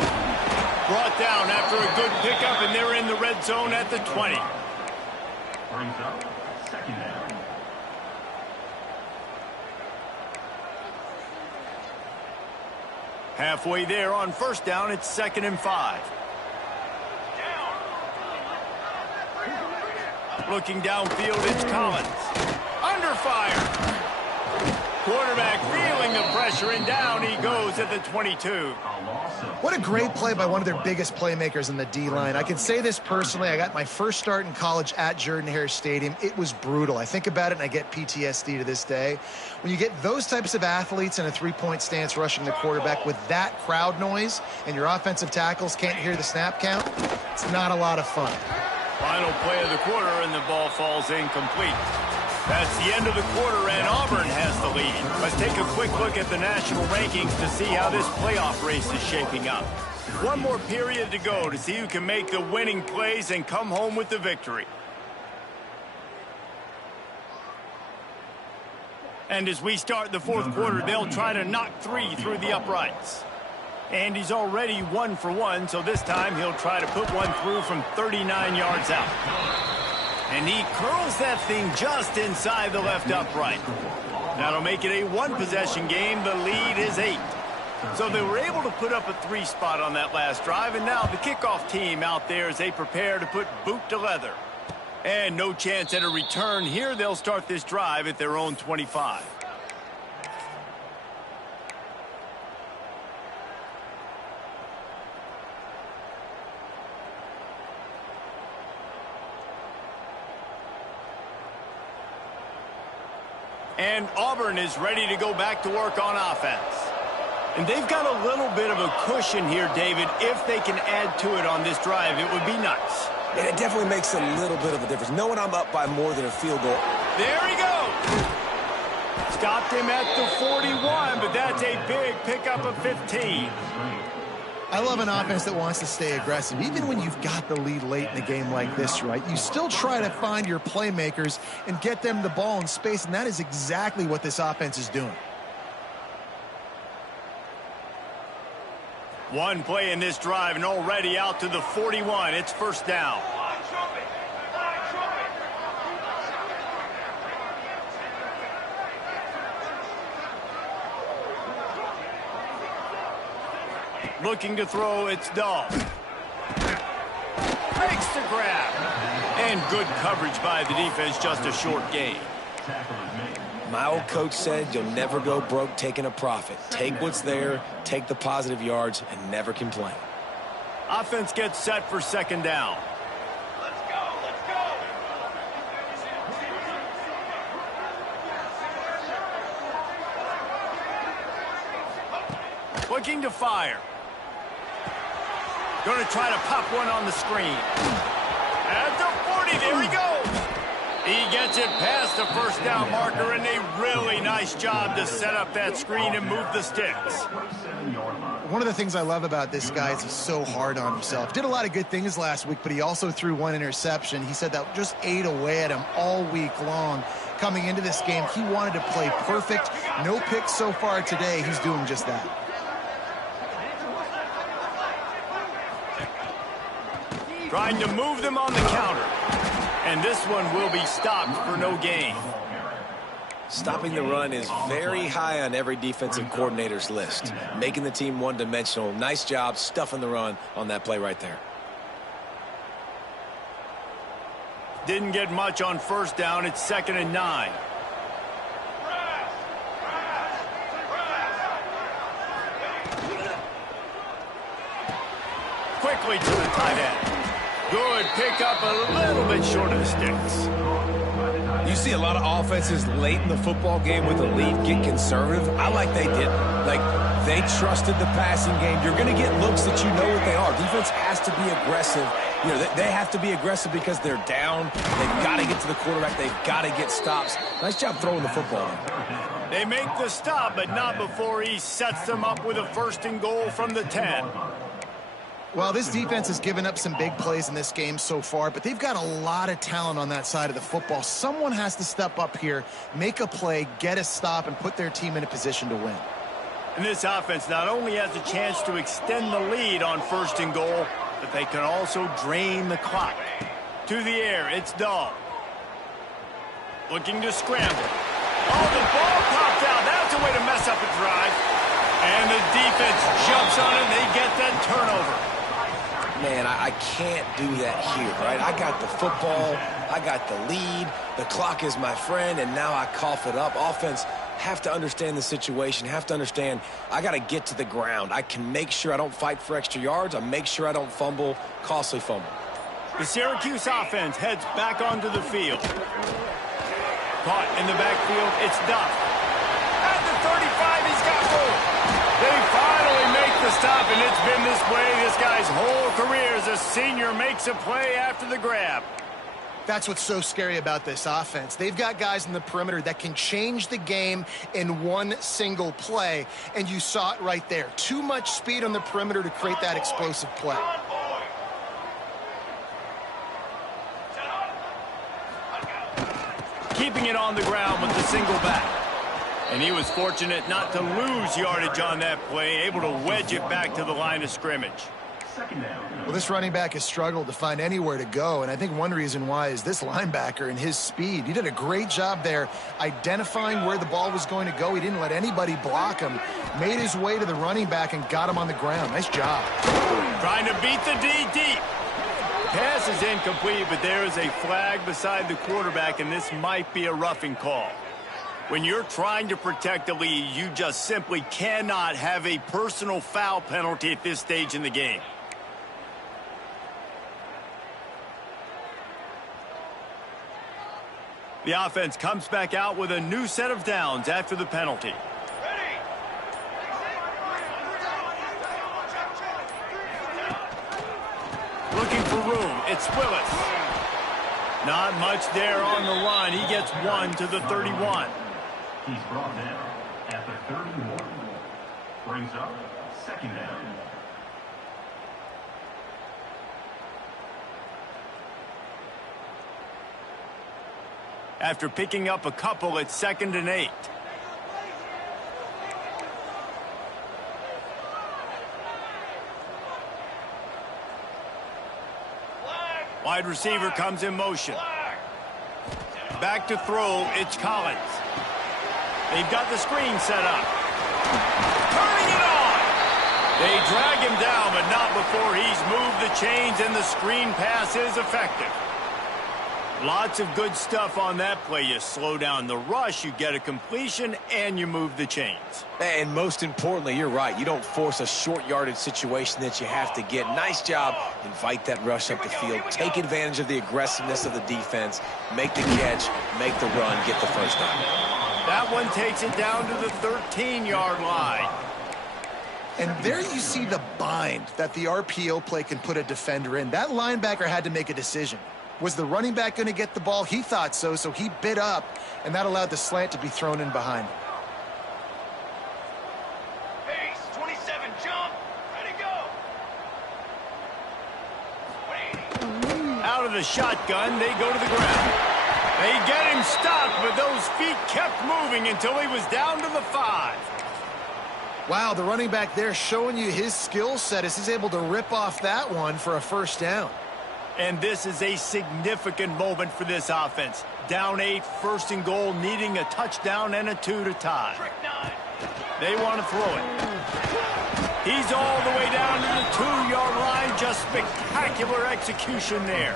Brought down after a good pickup, and they're in the red zone at the 20. Brings up 2nd down. Halfway there on 1st down, it's 2nd and 5. Looking downfield, it's Collins. Under fire. Quarterback feeling the pressure, and down he goes at the 22. What a great play by one of their biggest playmakers in the D-line. I can say this personally. I got my first start in college at Jordan-Hare Stadium. It was brutal. I think about it, and I get PTSD to this day. When you get those types of athletes in a three-point stance rushing the quarterback with that crowd noise, and your offensive tackles can't hear the snap count, it's not a lot of fun. Final play of the quarter, and the ball falls incomplete. That's the end of the quarter, and Auburn has the lead. Let's take a quick look at the national rankings to see how this playoff race is shaping up. One more period to go to see who can make the winning plays and come home with the victory. And as we start the 4th quarter, they'll try to knock 3 through the uprights. And he's already 1 for 1, so this time he'll try to put one through from 39 yards out. And he curls that thing just inside the left upright. That'll make it a 1-possession game. The lead is 8. So they were able to put up a 3 spot on that last drive, and now the kickoff team out there as they prepare to put boot to leather. And no chance at a return here. They'll start this drive at their own 25. And Auburn is ready to go back to work on offense. And they've got a little bit of a cushion here, David. If they can add to it on this drive, it would be nice. And it definitely makes a little bit of a difference. Knowing I'm up by more than a field goal. There he goes. Stopped him at the 41, but that's a big pickup of 15. I love an offense that wants to stay aggressive. Even when you've got the lead late in a game like this, right, you still try to find your playmakers and get them the ball in space, and that is exactly what this offense is doing. One play in this drive, and already out to the 41. It's 1st down. Looking to throw, it's Dahl. Makes the grab. And good coverage by the defense, just a short gain. My old coach said you'll never go broke taking a profit. Take what's there, take the positive yards, and never complain. Offense gets set for 2nd down. Let's go, let's go. Looking to fire. Going to try to pop one on the screen. At the 40, there he goes. He gets it past the 1st down marker, and a really nice job to set up that screen and move the sticks. One of the things I love about this guy is he's so hard on himself. Did a lot of good things last week, but he also threw 1 interception. He said that just ate away at him all week long. Coming into this game, he wanted to play perfect. No picks so far today. He's doing just that. trying to move them on the counter. And this one will be stopped for no gain. Stopping the run is very high on every defensive coordinator's list. Making the team one-dimensional. Nice job stuffing the run on that play right there. Didn't get much on first down. It's 2nd and 9. Quickly to the tight end. Good pickup, a little bit short of the sticks. You see a lot of offenses late in the football game with a lead get conservative. I like they didn't. Like, they trusted the passing game. You're going to get looks that you know what they are. Defense has to be aggressive. You know, they have to be aggressive because they're down. They've got to get to the quarterback. They've got to get stops. Nice job throwing the football. They make the stop, but not before he sets them up with a 1st and goal from the 10. Well, this defense has given up some big plays in this game so far, but they've got a lot of talent on that side of the football. Someone has to step up here, make a play, get a stop, and put their team in a position to win. And this offense not only has a chance to extend the lead on 1st and goal, but they can also drain the clock. To the air, it's Dahl. Looking to scramble. Oh, the ball popped out. That's a way to mess up a drive. And the defense jumps on it, and they get that turnover. Man, I can't do that here, right? I got the football, I got the lead, the clock is my friend, and now I cough it up. Offense have to understand the situation, have to understand I got to get to the ground. I can make sure I don't fight for extra yards. I make sure I don't fumble, costly fumble. The Syracuse offense heads back onto the field. Caught in the backfield, it's Duff. At the 35, he's got room. They finally make the stop, and it's been this way this guy's whole career as a senior makes a play after the grab. That's what's so scary about this offense. They've got guys in the perimeter that can change the game in one single play, and you saw it right there. Too much speed on the perimeter to create that explosive play. Keeping it on the ground with the single back. And he was fortunate not to lose yardage on that play, able to wedge it back to the line of scrimmage. Well, this running back has struggled to find anywhere to go, and I think one reason why is this linebacker and his speed. He did a great job there identifying where the ball was going to go. He didn't let anybody block him, made his way to the running back and got him on the ground. Nice job. Trying to beat the D deep. Pass is incomplete, but there is a flag beside the quarterback, and this might be a roughing call. When you're trying to protect the lead, you just simply cannot have a personal foul penalty at this stage in the game. The offense comes back out with a new set of downs after the penalty. Looking for room, it's Willis. Not much there on the line. He gets 1 to the 31. He's brought down at the 31. Brings up 2nd down. After picking up a couple, it's 2nd and 8. Wide receiver comes in motion. Back to throw, it's Collins. They've got the screen set up. Turning it on! They drag him down, but not before he's moved the chains, and the screen pass is effective. Lots of good stuff on that play. You slow down the rush, you get a completion, and you move the chains. And most importantly, you're right. You don't force a short yardage situation that you have to get. Nice job. Invite that rush up the field. Take advantage of the aggressiveness of the defense. Make the catch, make the run, get the first down. That one takes it down to the 13-yard line. And there you see the bind that the RPO play can put a defender in. That linebacker had to make a decision. Was the running back going to get the ball? He thought so, so he bit up, and that allowed the slant to be thrown in behind him. Pace, 27, jump, ready, go. Out of the shotgun, they go to the ground. They get him stopped, but those feet kept moving until he was down to the 5. Wow, the running back there showing you his skill set as he's able to rip off that one for a first down. And this is a significant moment for this offense. Down 8, 1st and goal, needing a touchdown and a 2 to tie. They want to throw it. He's all the way down to the 2-yard line. Just spectacular execution there.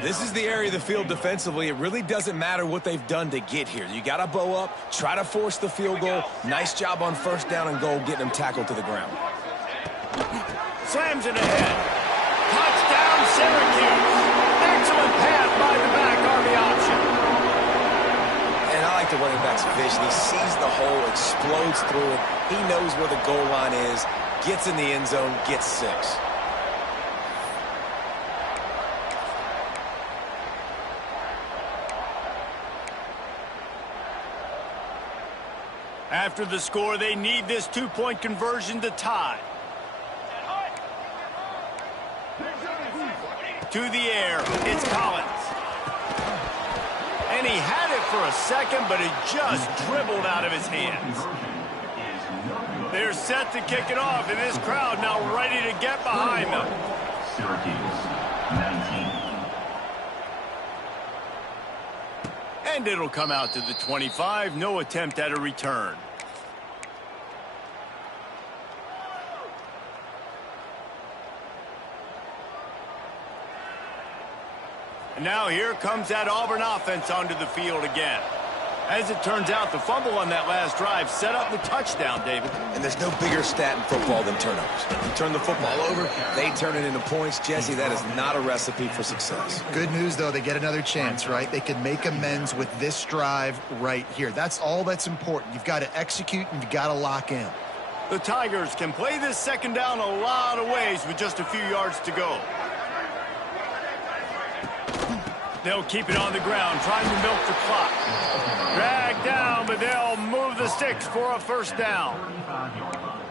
This is the area of the field defensively. It really doesn't matter what they've done to get here. You got to bow up, try to force the field goal. Nice job on 1st down and goal, getting them tackled to the ground. Slams it ahead. Touchdown, Syracuse. Excellent pass by the back on the option. And I like the running back's vision. He sees the hole, explodes through it. He knows where the goal line is, gets in the end zone, gets 6. After the score, they need this 2-point conversion to tie. To the air, it's Collins. And he had it for a second, but it just dribbled out of his hands. They're set to kick it off, and this crowd now ready to get behind them. Syracuse, 19. And it'll come out to the 25. No attempt at a return. And now here comes that Auburn offense onto the field again. As it turns out, the fumble on that last drive set up the touchdown, David. And there's no bigger stat in football than turnovers. You turn the football over, they turn it into points. Jesse, that is not a recipe for success. Good news, though, they get another chance, right? They can make amends with this drive right here. That's all that's important. You've got to execute and you've got to lock in. The Tigers can play this 2nd down a lot of ways with just a few yards to go. They'll keep it on the ground, trying to milk the clock. Dragged down, but they'll move the sticks for a 1st down.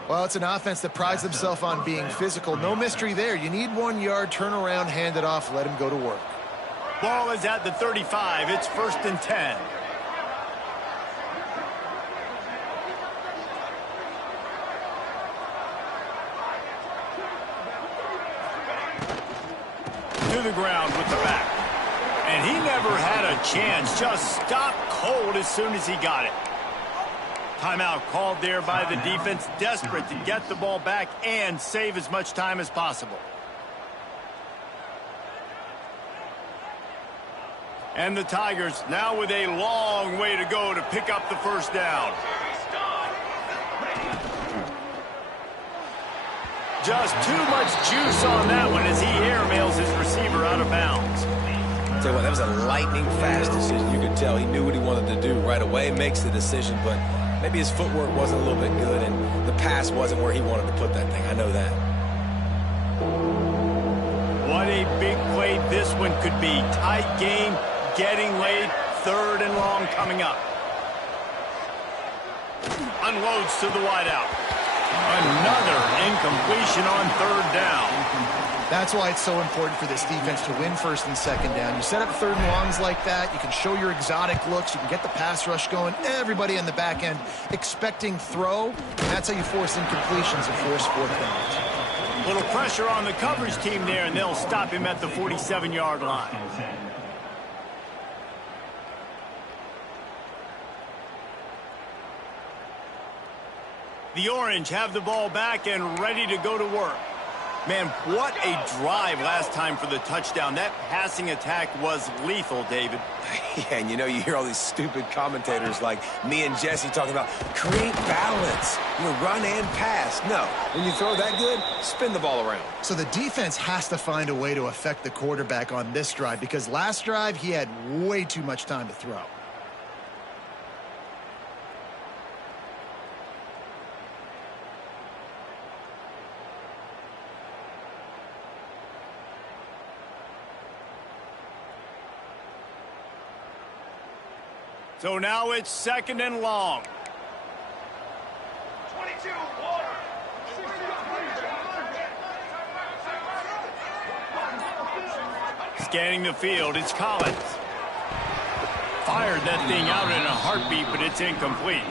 Well, it's an offense that prides themselves on being physical. No mystery there. You need 1 yard, turn around, hand it off, let him go to work. Ball is at the 35. It's 1st and 10. To the ground with the back. And he never had a chance. Just stopped cold as soon as he got it. Timeout called there by the defense, desperate to get the ball back and save as much time as possible. And the Tigers now with a long way to go to pick up the 1st down. Just too much juice on that one as he airmails his receiver out of bounds. I'll tell you what, that was a lightning fast decision. You could tell he knew what he wanted to do right away, makes the decision, but maybe his footwork wasn't a little bit good and the pass wasn't where he wanted to put that thing. I know that. What a big play this one could be. Tight game, getting late, 3rd and long coming up. Unloads to the wideout. Another incompletion on 3rd down. That's why it's so important for this defense to win 1st and 2nd down. You set up 3rd and longs like that. You can show your exotic looks. You can get the pass rush going. Everybody on the back end expecting throw. And that's how you force incompletions and force 4th downs. Little pressure on the coverage team there, and they'll stop him at the 47-yard line. The Orange have the ball back and ready to go to work. Man, what a drive last time for the touchdown. That passing attack was lethal, David. Yeah, and you know, you hear all these stupid commentators like me and Jesse talking about create balance, run and pass. No, when you throw that good, spin the ball around. So the defense has to find a way to affect the quarterback on this drive because last drive he had way too much time to throw. So now it's 2nd and long. 22, water. Scanning the field, it's Collins. fired that thing out in a heartbeat, but it's incomplete.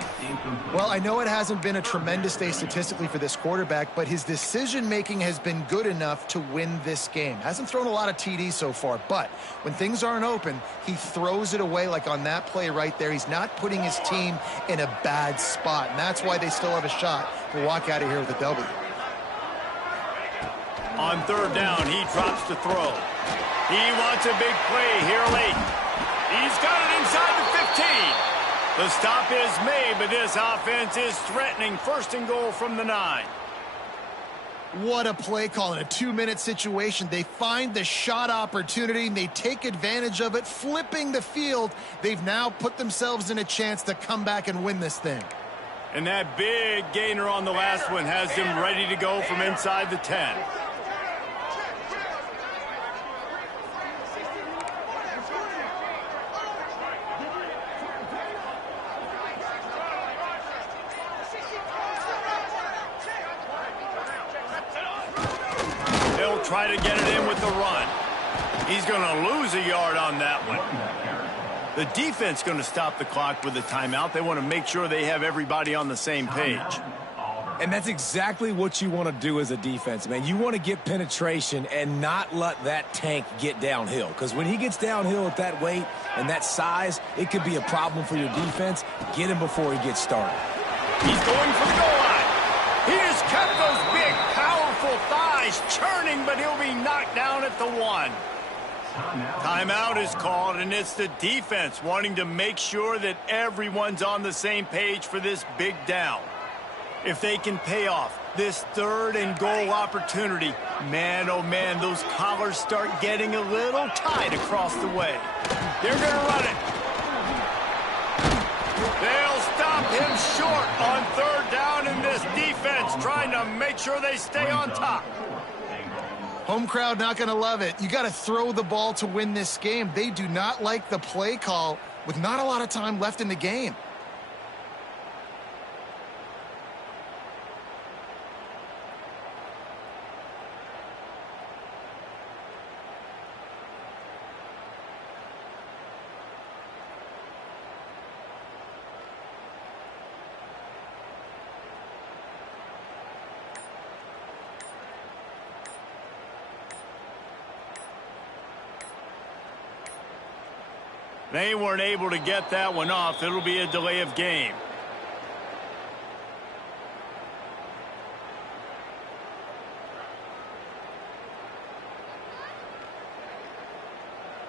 Well, I know it hasn't been a tremendous day statistically for this quarterback, but his decision-making has been good enough to win this game. Hasn't thrown a lot of TDs so far, but when things aren't open, he throws it away like on that play right there. He's not putting his team in a bad spot, and that's why they still have a shot to walk out of here with a W. On third down, he drops to throw. He wants a big play here late. He's got it inside the 15. The stop is made, but this offense is threatening first and goal from the 9. What a play call in a 2-minute situation. They find the shot opportunity, and they take advantage of it, flipping the field. They've now put themselves in a chance to come back and win this thing. And that big gainer on the last one has them ready to go from inside the 10. Try to get it in with the run. He's going to lose a yard on that one. The defense going to stop the clock with a timeout. They want to make sure they have everybody on the same page. And that's exactly what you want to do as a defense, man. You want to get penetration and not let that tank get downhill. Because when he gets downhill at that weight and that size, it could be a problem for your defense. Get him before he gets started. He's going for the goal line. He just kept those big, powerful thighs churning, but he'll be knocked down at the 1. Timeout is called, and it's the defense wanting to make sure that everyone's on the same page for this big down. If they can pay off this third and goal opportunity, man, oh man, those collars start getting a little tight across the way. They're going to run it. They'll stop him short on third down, and this defense trying to make sure they stay on top. Home crowd not going to love it. You got to throw the ball to win this game. They do not like the play call with not a lot of time left in the game. They weren't able to get that one off. It'll be a delay of game.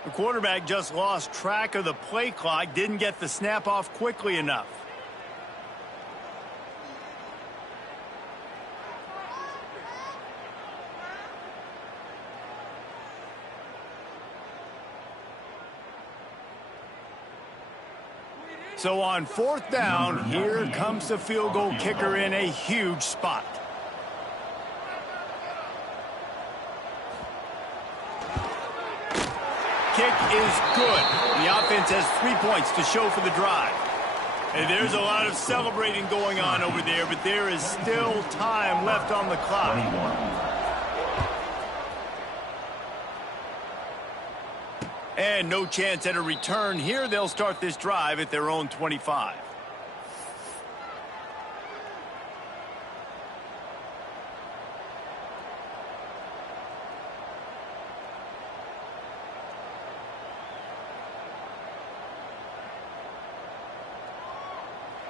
The quarterback just lost track of the play clock, didn't get the snap off quickly enough. So on fourth down, here comes the field goal kicker in a huge spot. Kick is good. The offense has 3 points to show for the drive. And there's a lot of celebrating going on over there, but there is still time left on the clock. And no chance at a return here. They'll start this drive at their own 25.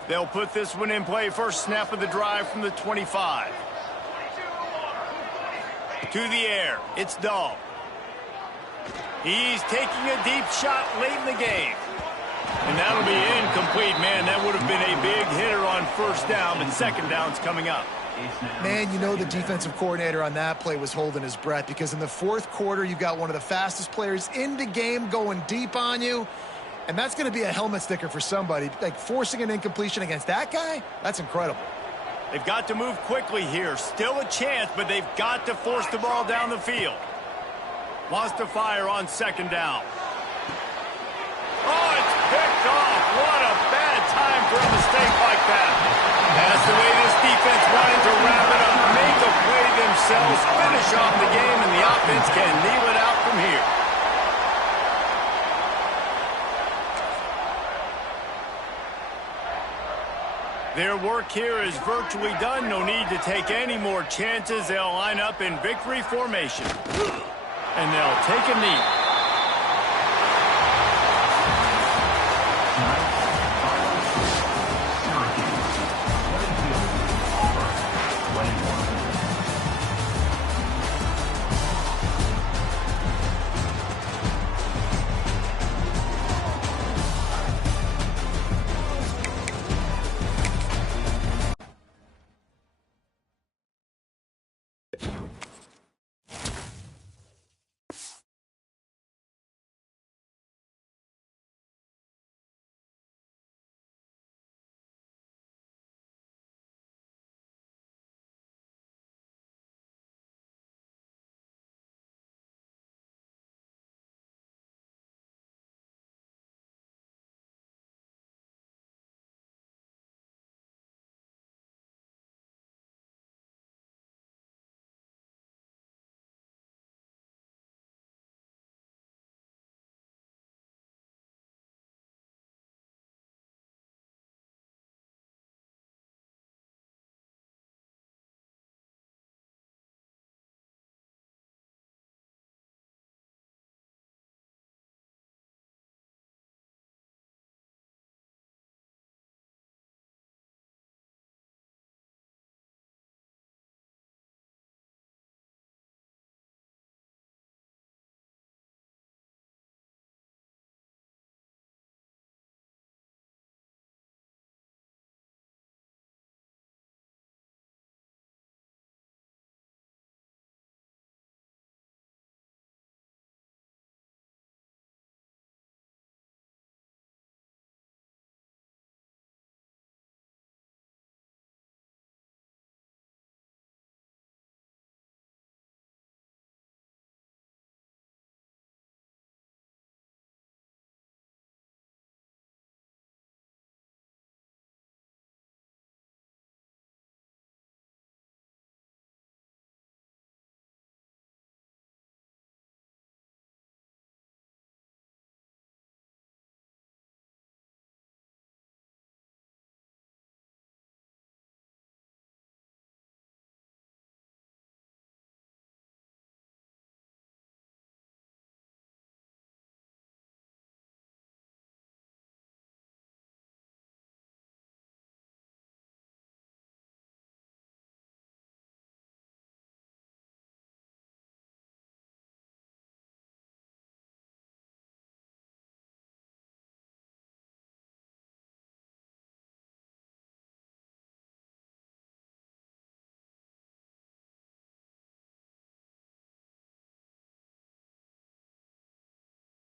They'll put this one in play. First snap of the drive from the 25. To the air. It's Dahl. He's taking a deep shot late in the game. And that'll be incomplete, man. That would have been a big hitter on first down, but second down's coming up. Man, you know the defensive coordinator on that play was holding his breath, because in the fourth quarter, you've got one of the fastest players in the game going deep on you. And that's going to be a helmet sticker for somebody. Like, forcing an incompletion against that guy, that's incredible. They've got to move quickly here. Still a chance, but they've got to force the ball down the field. Wants to fire on second down. Oh, it's picked off. What a bad time for a mistake like that. That's the way this defense wanted to wrap it up. Make a play themselves, finish off the game, and the offense can kneel it out from here. Their work here is virtually done. No need to take any more chances. They'll line up in victory formation. And they'll take a knee.